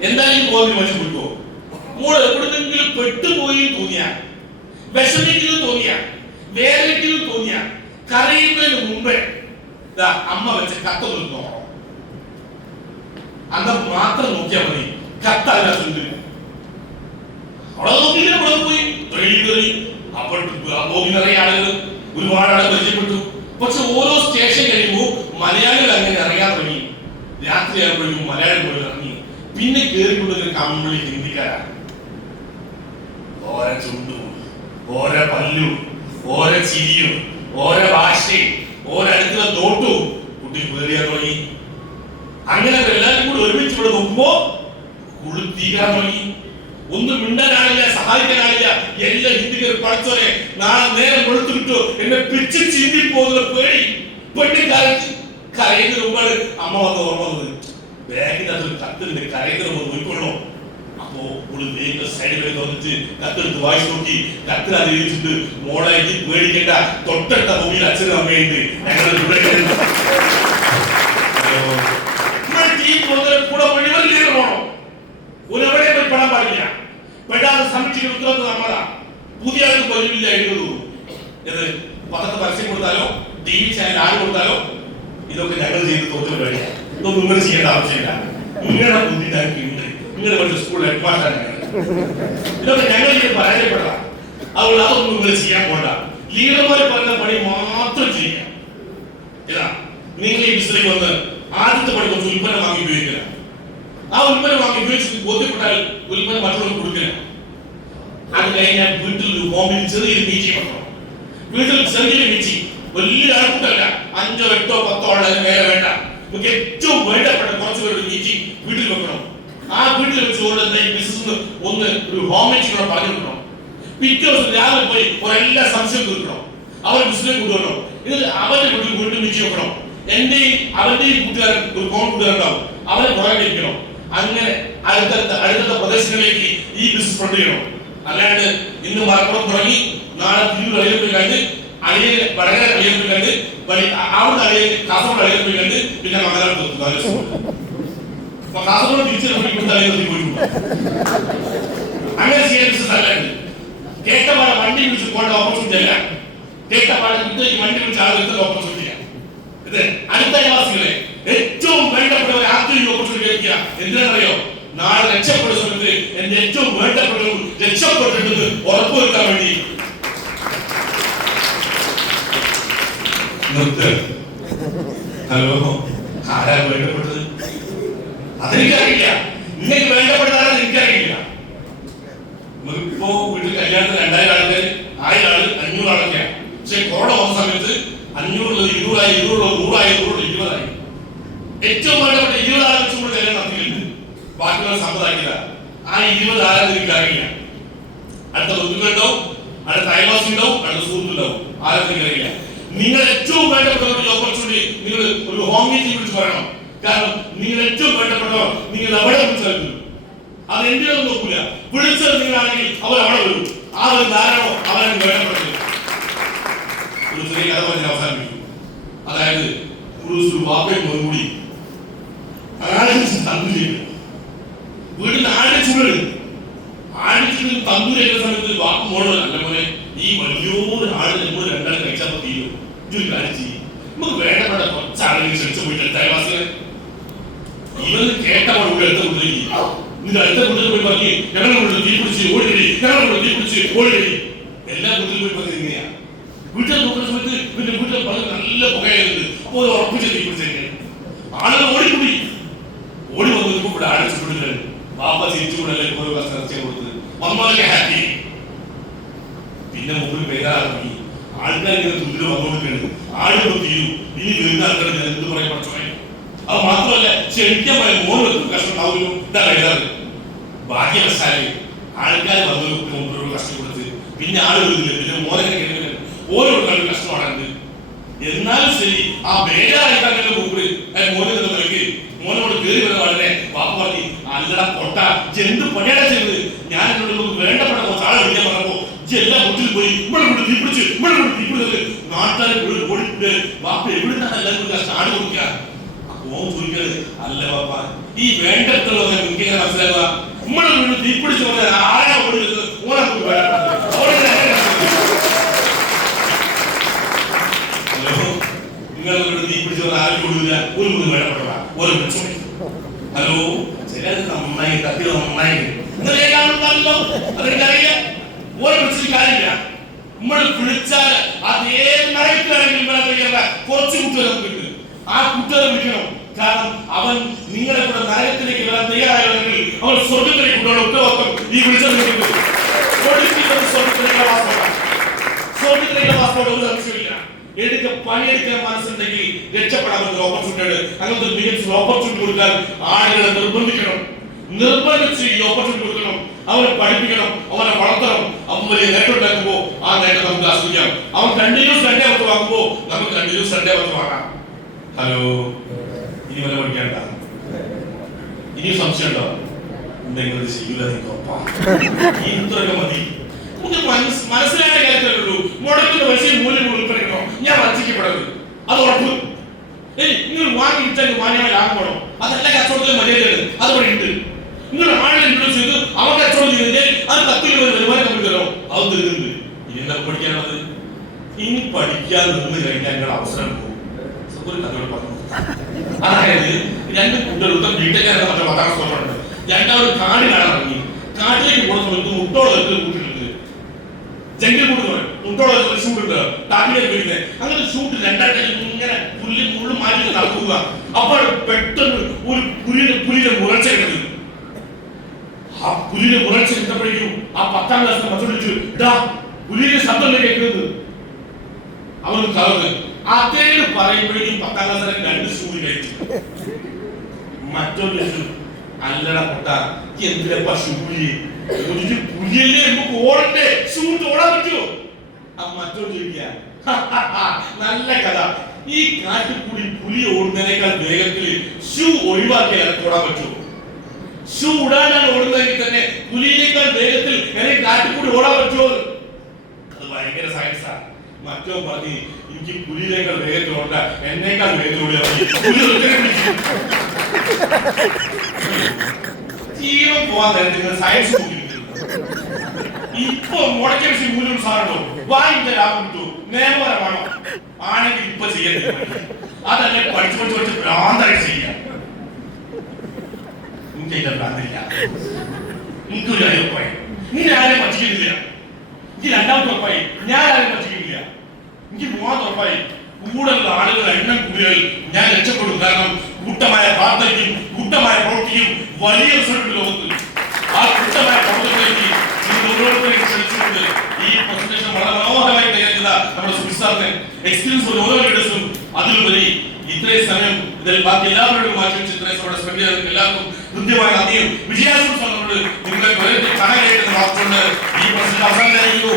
എന്തായാലും പോകാൻ തീരുമാനിച്ചു പോയിക്കോ. മോള് എവിടെന്നെങ്കിലും പെട്ടുപോയി തോന്നിയ, വിഷമിക്കുന്നു തോന്നിയ, വേദനിക്കുന്നു തോന്നിയ, കരയുന്നതിന് മുമ്പേ അമ്മ വെച്ച കത്ത് നോക്കണം. അന്ന് മാത്രം നോക്കിയാൽ മതി. കത്തതിനകത്തുണ്ട്. അവിടെ നോക്കിയിട്ട് അവിടെ പോയി കയറി. അപ്പോൾ നിറയെ ആളുകൾ, ഒരുപാട് ആളുകൾ പരിചയപ്പെട്ടു. പക്ഷെ ഓരോ സ്റ്റേഷൻ കഴിയുമ്പോൾ മലയാളികൾ അങ്ങനെ ഇറങ്ങാൻ തുടങ്ങി. രാത്രിയാകുമ്പോഴേക്കും മലയാളം പോലെ ഇറങ്ങി. പിന്നെ കയറിക്കൊണ്ടൊരു കംപ്ലീറ്റ് ഹിന്ദിക്കാരാണ്. ഓരോ ചുണ്ടു ഓരോ പല്ലും ഓരോ ചിരിയും ഓരോ ഭാഷയും ഓരോ അടുത്തുള്ള നോട്ടും കുട്ടി പേടിയാൻ തുടങ്ങി. അങ്ങനെ എല്ലാവരും കൂടി ഒരുമിച്ച് ഇവിടെ നോക്കുമ്പോ കുളിത്തീരാൻ തുടങ്ങി. ഒന്നും മിണ്ടാനാളില്ല, സഹായിക്കാനാളില്ല. എല്ലാം ഹിന്ദിക്കാർ പഠിച്ചോനെ നാളെ നേരം കൊടുത്തു കിട്ടോ എന്നെ പിച്ച് ചീന്തി പോകുന്ന പേടി. പെണ്ണിക്കാലത്ത് കരയുന്നതിന് മുമ്പാണ് അമ്മ വന്ന് ഓർമ്മ വന്നത്. ബാഗിന്റെ അതൊരു കത്തുണ്ട്, കരയുന്നതിന് മുമ്പ് നോക്കിക്കൊള്ളോ. അപ്പോ ഒരു വേഗം സൈഡിൽ വന്നിട്ട് കത്തെടുത്ത് വായിച്ചു നോക്കി. കത്തിൽ അത് എഴുതിച്ചിട്ട് മോളെ ഇനി പേടിക്കേണ്ട, തൊട്ടടുത്ത ഭൂമിയിൽ അച്ഛനും അമ്മയുണ്ട്, ഞങ്ങളുടെ കൂടെ മുഴുവൻ പോണോ. ഒരെവിടെ പോയി പെടാൻ പാടില്ല. പെടാതെ സംരക്ഷിക്കുന്ന ഉത്തരവ് നമ്മളാ. പുതിയ ആൾക്ക് കൊല്ലില്ല എഴുതുള്ളൂ. ഇത് പത്രത്തെ പരസ്യം കൊടുത്താലോ ടി വി ചാനൽ ആര് കൊടുത്താലോ ഇതൊക്കെ ഞങ്ങൾ ചെയ്ത് തോറ്റു കഴിയാ. ഇതൊന്നും ഇങ്ങനെ ചെയ്യേണ്ട ആവശ്യമില്ല. നിങ്ങളുടെ ബുദ്ധിണ്ടാക്കിയുണ്ട്, നിങ്ങളുടെ പഠിച്ച സ്കൂളിൽ ഹെഡ്മാസ്റ്റർ ഇതൊക്കെ ഞങ്ങൾ ചെയ്ത് പരാജയപ്പെടാം. അതുകൊണ്ട് അതൊന്നും നിങ്ങൾ ചെയ്യാൻ പോണ്ട. ലീഡർമാർ പറയുന്ന പണി മാത്രം ചെയ്യാം. ഇതാ നിങ്ങൾ ഈ ബിസിനസ് വന്ന് ആദ്യത്തെ പണി കുറച്ച് ഉൽപ്പന്നം വാങ്ങി ഉപയോഗിക്കുക. ആ ഉൽപ്പന്നം വാങ്ങി ഉപയോഗിച്ച് ബോധ്യപ്പെട്ടാൽ ഉൽപ്പന്നം മറ്റുള്ളവർക്ക് കൊടുക്കുക. അത് കഴിഞ്ഞാൽ വീട്ടിൽ ഒരു ഹോമിൽ ചെറിയൊരു മീറ്റിംഗ് വെക്കണം. വീട്ടിൽ ചെറിയൊരു മീറ്റിംഗ്, വലിയ ആൾക്കൂട്ടല്ല, 5, 8, 10 ആളുടെ മേലെ വേണ്ട. നമുക്ക് ഏറ്റവും വേണ്ടപ്പെട്ട കുറച്ച് പേരുടെ മീറ്റിംഗ് വീട്ടിൽ വെക്കണം. ആ വീട്ടിൽ വെച്ചുകൊണ്ട് ഈ ബിസിനസ് ഒന്ന് ഒരു ഹോം മീറ്റിംഗ് കൂടെ പറഞ്ഞു വെക്കണം. പിറ്റേ ദിവസം രാവിലെ പോയി ഒരെല്ലാ സംശയം തീർക്കണം. അവരെ ബിസിനസ് കൊണ്ടുവരണം. എന്നിട്ട് അവരുടെ വീട്ടിൽ വീണ്ടും മീറ്റിംഗ് വെക്കണം. എന്റെയും അവന്റെയും കൂട്ടുകാരൻ ഒരു കൂട്ടുകാരുണ്ടാവും, അവരെ പുറകെയിരിക്കണം. അങ്ങനെ അടുത്ത പ്രദേശങ്ങളിലേക്ക് ഈ ബിസിനസ് കൊണ്ടുവരണം. അല്ലാണ്ട് ഇന്ന് മലപ്പുറം തുടങ്ങി നാളെ തിരൂർ അളിയപ്പോയി കണ്ട് അളിയെ വടകര അളിയപ്പോയി കണ്ട് അവിടെ അളിയെ കാസർഗോഡ് അളിയപ്പോയി കണ്ട് പിന്നെ മംഗലാപുരം തീർത്തു. കാസർഗോഡ് തിരിച്ചു അളിയെ പോയിട്ടുണ്ട്. അങ്ങനെ ചെയ്യാൻ ബിസിനസ് അല്ലാണ്ട് കേട്ടപാടെ വണ്ടി വിളിച്ച് പോകേണ്ട ഓപ്പർച്യൂണിറ്റി അല്ല. കേട്ടപാടെ ഇത്തേക്ക് വണ്ടി വിളിച്ച് ആളുകൾ ഓപ്പർച്യൂണിറ്റി. ഇത് അടുത്ത അയൽവാസികളെ ഏറ്റവും വേണ്ടപ്പെട്ടവരെ ആദ്യം ഓപ്പർച്യൂണിറ്റി ലഭിക്കുക. എന്തിനാണെന്നറിയോ? നാളെ രക്ഷപ്പെടുന്ന സമയത്ത് എന്റെ ഏറ്റവും വേണ്ടപ്പെട്ടവർ രക്ഷപ്പെട്ടിട്ട് ഉറപ്പുവരുത്താൻ വേണ്ടി. ഹലോ, ആരാ വേണ്ടപ്പെട്ടത്? അതെനിക്കറിയില്ല. നിങ്ങൾക്ക് വേണ്ടപ്പെട്ടതാണെന്ന് എനിക്കറിയില്ല. നമുക്കിപ്പോ വീട്ടിൽ കല്യാണത്തിന് 2000 ആൾക്കാർ, 1000 ആള്, 500 ആളൊക്കെയാണ്. പക്ഷെ കൊറോണ വന്ന സമയത്ത് 500 200 100 120 ഏറ്റവും വേണ്ടപ്പെട്ട 20 ആളെ വെച്ചുകൊണ്ട് കല്യാണം നടത്തിയിട്ടുണ്ട്. ബാക്കിയുള്ള സമ്പ്രദായിക്കില്ല. ആ 20 ആരാധന എനിക്കറിയില്ല. അടുത്ത ബന്ധുക്കളുണ്ടാവും, അടുത്ത അയൽവാസി ഉണ്ടാവും, അടുത്ത സുഹൃത്തുണ്ടാവും. ആരാധന അറിയില്ല. നിങ്ങൾ ഏറ്റവും വേണ്ടപ്പെട്ട ഒരു ഓപ്പർച്യൂണിറ്റി നിങ്ങൾ ഒരു ഹോം മീറ്റിംഗ് വിളിച്ച് പറയണം. കാരണം നിങ്ങൾ ഏറ്റവും വേണ്ടപ്പെട്ടവർ നിങ്ങൾ അവിടെ വിളിച്ചു. അത് എന്തിനൊന്നും നോക്കൂല. വിളിച്ചത് നിങ്ങളാണെങ്കിൽ അവർ അവിടെ വരും. ആ ഒരു ധാരണോ അവരെ വേണ്ടപ്പെട്ടത്. ഒരു ചെറിയ കഥ പറഞ്ഞ് അവസാനിപ്പിക്കും. അതായത് ഒരു വാപ്പയും മോനും കൂടി തന്തൂരി വീട്ടിൽ ആടിച്ചുള്ളു. ആടിച്ചുള്ളിൽ തന്തൂരി എടുക്കുന്ന സമയത്ത് വാപ്പ മോള് അല്ല പോലെ ഈ വലിയൊരു ആട് നമ്മൾ 2 ആൾ കഴിച്ചാൽ തീരും. ഇതൊരു കാര്യം ചെയ്യും. നമുക്ക് വേണ്ടപ്പെട്ട കുറച്ചാളുകൾ ക്ഷണിച്ചു പോയിട്ട് അയൽവാസികളെ ഇവന്ന് കേട്ടപാട് കൂടെ അടുത്ത വീട്ടിലേക്ക് നിന്റെ അടുത്ത വീട്ടിൽ പോയി പറഞ്ഞ് ഞങ്ങളുടെ വീട്ടിൽ തീ പിടിച്ച് ഓടിക്കടി, ഞങ്ങളുടെ വീട്ടിൽ തീ പിടിച്ച് ഓടിക്കടി. എല്ലാ വീട്ടിലും പോയി പറഞ്ഞത് ഇങ്ങനെയാ. വീട്ടിൽ നോക്കുന്ന സമയത്ത് പിന്നെ വീട്ടിൽ പറഞ്ഞ് നല്ല പുകയായിരുന്നു. അപ്പൊ ഉറപ്പിച്ച് തീ പിടിച്ചെങ്ങനെ ആളുകൾ ഓടിക്കൂടി. ഓടി വന്നു ഇവിടെ ആടിച്ചുകൊണ്ടിരുന്നത് വാപ്പ തിരിച്ചുകൂടെ അല്ലെങ്കിൽ ഓരോ കഷ്ടം ഇറച്ചിയ കൊടുത്തത് വന്നോളൊക്കെ ഹാപ്പി. പിന്നെ മുമ്പിൽ പേരാറങ്ങി ആൾക്കാർ ഇങ്ങനെ തുല്യ വന്നുകൊണ്ടിരിക്കുന്നത്. ആളുകൾ തീരും. ഇനി വരുന്ന ആൾക്കാർ ഞാൻ എന്ത് പറയാൻ പഠിച്ചോ. അത് മാത്രമല്ല ക്ഷണിക്കാൻ പോയ മോന് കഷ്ടം ഉണ്ടാവുമല്ലോ. ഇതാണ് എഴുതാറ്. ഭാഗ്യവശാല് ആൾക്കാർ വന്നവർക്ക് മുമ്പോട്ട് കഷ്ടം കൊടുത്ത് പിന്നെ ആളുകളില്ല. പിന്നെ മോനെ ഓരോ കളി കഷ്ടമാണത്. എന്നാലും ശരി ആ ബേജാറായിട്ടാണ് മുമ്പ് മോനെ നിലയ്ക്ക് മോനോട് കയറി വരുന്ന വളരെ വാപ്പ പറഞ്ഞ് അല്ലട പൊട്ട എന്ത് പണിയാണ് ചെയ്തത്. ഞാൻ എന്നോട് നമുക്ക് വേണ്ടപ്പെട്ട കുറച്ച് ആളെ വിളിക്കാൻ പറഞ്ഞപ്പോ എല്ലാ വീട്ടിൽ പോയി ഇവിടെ കൊണ്ട് തീപിടിച്ച് ഇവിടെ കൊണ്ട് തീപിടിച്ചത് നാട്ടുകാരെ ഓടിക്കൂടെ വാപ്പ എവിടുന്നാണ് എല്ലാവർക്കും കഷ്ടം ആട് കൊടുക്കുക. ഓൻ ചോദിക്കുന്നത് അല്ല വാപ്പ ഈ വേണ്ടത്തുള്ള നിങ്ങൾക്ക് എങ്ങനെ മനസ്സിലാവുക? നമ്മളെ വീട് തീപിടിച്ച് പറഞ്ഞാൽ ആരാ ഓടുന്നത്? ഓനെ നിങ്ങൾ തീ പിടിച്ച് പറഞ്ഞാൽ ആരും കൊടുക്കില്ല. ഒരു മുറി വേണ്ടപ്പെട്ട ഓരോ വിളിച്ചു. ഹലോ, ചിലത് നന്നായി കത്തി നന്നായി അതെനിക്കറിയാം. ഓരോ വിളിച്ചിട്ട് കാര്യമില്ല. നമ്മൾ വിളിച്ചാൽ അത് ഏത് നയത്തിലാണെങ്കിലും കുറച്ച് കുട്ടികളെ നമുക്ക് കിട്ടും. ആ കുട്ടികളെ വിളിക്കണം. കാരണം അവൻ നിങ്ങളെ കൂടെ നരകത്തിലേക്ക് വരാൻ തയ്യാറായവരെങ്കിൽ അവൻ സ്വർഗത്തിലേക്ക് കൊണ്ടുള്ള ഉത്തരവാദിത്വം ഈ വിളിച്ചത് സ്വർഗത്തിലേക്ക് സ്വർഗത്തിലേക്കുള്ള പാസ്പോർട്ട് ഒരു സംശയമില്ല. പണിയെടുക്കാൻ മനസ്സുണ്ടെങ്കിൽ രക്ഷപ്പെടാമെന്ന ഓപ്പർച്യൂണിറ്റി, അങ്ങനത്തെ മികച്ച ഓപ്പർച്യൂണിറ്റി കൊടുക്കാൻ ആളുകളെ നിർബന്ധിക്കണം. നിർബന്ധിച്ച് ഈ ഓപ്പർച്യൂണിറ്റി കൊടുക്കണം. അവരെ പഠിപ്പിക്കണം, അവരെ വളർത്തണം. അവൻ വലിയ നേട്ടം ഉണ്ടാക്കുമ്പോ ആ നേട്ടം നമുക്ക് ആസ്വദിക്കാം. അവൻ കണ്ടിന്യൂസ് 2 വർഷം വാങ്ങുമ്പോ നമുക്ക് കണ്ടിന്യൂസ് 2 വർഷം വാങ്ങാം. ഹലോ, ഇനി വല്ല പഠിക്കണ്ട? ഇനിയും സംശയം ഉണ്ടോ? ഉണ്ടെങ്കിൽ ചെയ്യൂല. ഇത്രയൊക്കെ മതി. മനസ്സിലായ കാര്യത്തിലുള്ളൂ. മുടക്കുന്ന പൈസ മൂല്യം ഉൾപ്പെടുത്തണോ? ഞാൻ വഞ്ചിക്കപ്പെടരുത്, അത് ഉറപ്പ്. നിങ്ങൾ വാങ്ങി വിറ്റാൽ മാന്യമായി ലാഭം വേണം. അതല്ല കച്ചവടത്തിലെ മര്യാദയാണ്. അതവിടെ ഉണ്ട്. നിങ്ങൾ ആളെ ഇൻഫ്ലുവൻസ് ചെയ്ത് അവൻ കച്ചവടം ചെയ്തിട്ട് അത് 10 രൂപ വരുമാനം നമുക്ക് തരാം. അത് തരുന്നുണ്ട്. ഇനി എന്താ പഠിക്കാനുള്ളത്? ഇനി പഠിക്കാൻ നിന്ന് കഴിഞ്ഞാൽ നിങ്ങൾ അവസരം പോകും. അതായത് 2 കുട്ടികൾ വീട്ടുകാരെ മറ്റേ 10ാം സ്തോത്രമുണ്ട്. രണ്ടാമത് കാട് കാണാൻ ഇറങ്ങി. കാട്ടിലേക്ക് പോകുന്ന സമയത്ത് മുട്ടോളം കൂട്ടിട്ടുണ്ട്. ജംഗിൾ കൂട്ട് പറയും. മുട്ടോളം ഷൂട്ടുണ്ട്. ടാപ്പിലേക്ക് വരുന്നത്. അങ്ങനെ ഷൂട്ട് 2 ഇങ്ങനെ പുല്ല് മാറ്റി നടക്കുക. അപ്പോൾ പെട്ടെന്ന് ഒരു പുലിയുടെ മുറച്ച കിട്ടുന്നത്. ആ പുലിയുടെ മുറച്ച കിട്ടപ്പോഴേക്കും ആ 10ാം ക്ലാസ്സിലെ മറ്റൊരു പുലിയുടെ ശബ്ദം കേൾക്കുന്നത്. അവന് തകർന്ന് അതേ പറയുമ്പോഴേക്കും 10ാം ക്ലാസ്സിലെ 2 ഷൂ കഴിച്ചു. മറ്റൊരു അല്ലട പൊട്ട, എന്തിനാ ഷൂ പുലിയല്ലേ നമുക്ക് ഓടണ്ടേ? ഷൂട്ട് ഓടാൻ പറ്റുമോ? മറ്റൊരു ചോദിക്കുക. നല്ല കഥ. ഈ കാട്ടിൽ പുലി ഓടുന്നതിനേക്കാൾ വേഗത്തിൽ ഷൂ ഒഴിവാക്കിയാൽ ഓടാൻ പറ്റുമോ? ഷൂ ഇടാനാണ് ഓടുന്നതെങ്കിൽ തന്നെ പുലിയേക്കാൾ വേഗത്തിൽ എനിക്ക് കാട്ടിൽ ഓടാൻ പറ്റുമോ? അത് ഭയങ്കര സയൻസാ. മറ്റോ പറഞ്ഞ് എനിക്ക് പുലിയേക്കാൾ വേഗത്തിൽ ഓടണ്ട, എന്നേക്കാൾ വേഗത്തിൽ ഓടിയാൽ ജീവൻ പോവാൻ നേരത്തെ സയൻസ് ഇപ്പൊ മുടക്കി മൂല്യം സാധനോ വാങ്ങിച്ച ലാഭം കിട്ടു. നിയമപരമാണോ? ആണെങ്കിൽ ഇപ്പൊ ചെയ്യാൻ അതല്ലേ പഠിച്ച് ഭ്രാന്തായിട്ട് ചെയ്യാം. എനിക്ക് അതിന്റെ ഭ്രാന്തില്ല. എനിക്കൊരു ഉറപ്പായി നീ ആരെയും പറ്റിക്കുന്നില്ല. എനിക്ക് 2ാമത്തെ ഉറപ്പായി ഞാൻ ആരെയും പറ്റിക്കുന്നില്ല. എനിക്ക് 3ാമത്തെ ഉറപ്പായി കൂടുതൽ ആളുകൾ എണ്ണം കൂടിയാൽ ഞാൻ രക്ഷപ്പെടും. കാരണം കൂട്ടമായ പ്രാർത്ഥനയ്ക്കും കൂട്ടമായ പ്രവൃത്തിയും വലിയ റിസൾട്ട് ലോകത്ത്. ആ കൂട്ടമായ പ്രവർത്തനത്തിലേക്ക് ഓരോരുത്തരെയും ക്ഷണിച്ചുകൊണ്ട് ഈ പ്രസന്റേഷൻ വളരെ മനോഹരമായി തയ്യാറാക്കിയ നമ്മുടെ സുബിസാറിനെ എക്സ്പീരിയൻസ് ഓരോ ലീഡേഴ്സും അതിലുപരി ഇത്രയും സമയം ഇതിൽ ബാക്കി എല്ലാവരോടും മാറ്റി വെച്ച് ഇത്രയും സമയം സ്പെൻഡ് ചെയ്ത എല്ലാവർക്കും കൃത്യമായ നന്ദിയും വിജയാശംസകളോട് നിങ്ങളെ കാണാനായിട്ട് പ്രാർത്ഥിച്ചുകൊണ്ട് ഈ പ്രസന്റേഷൻ അവസാനിക്കുന്നു.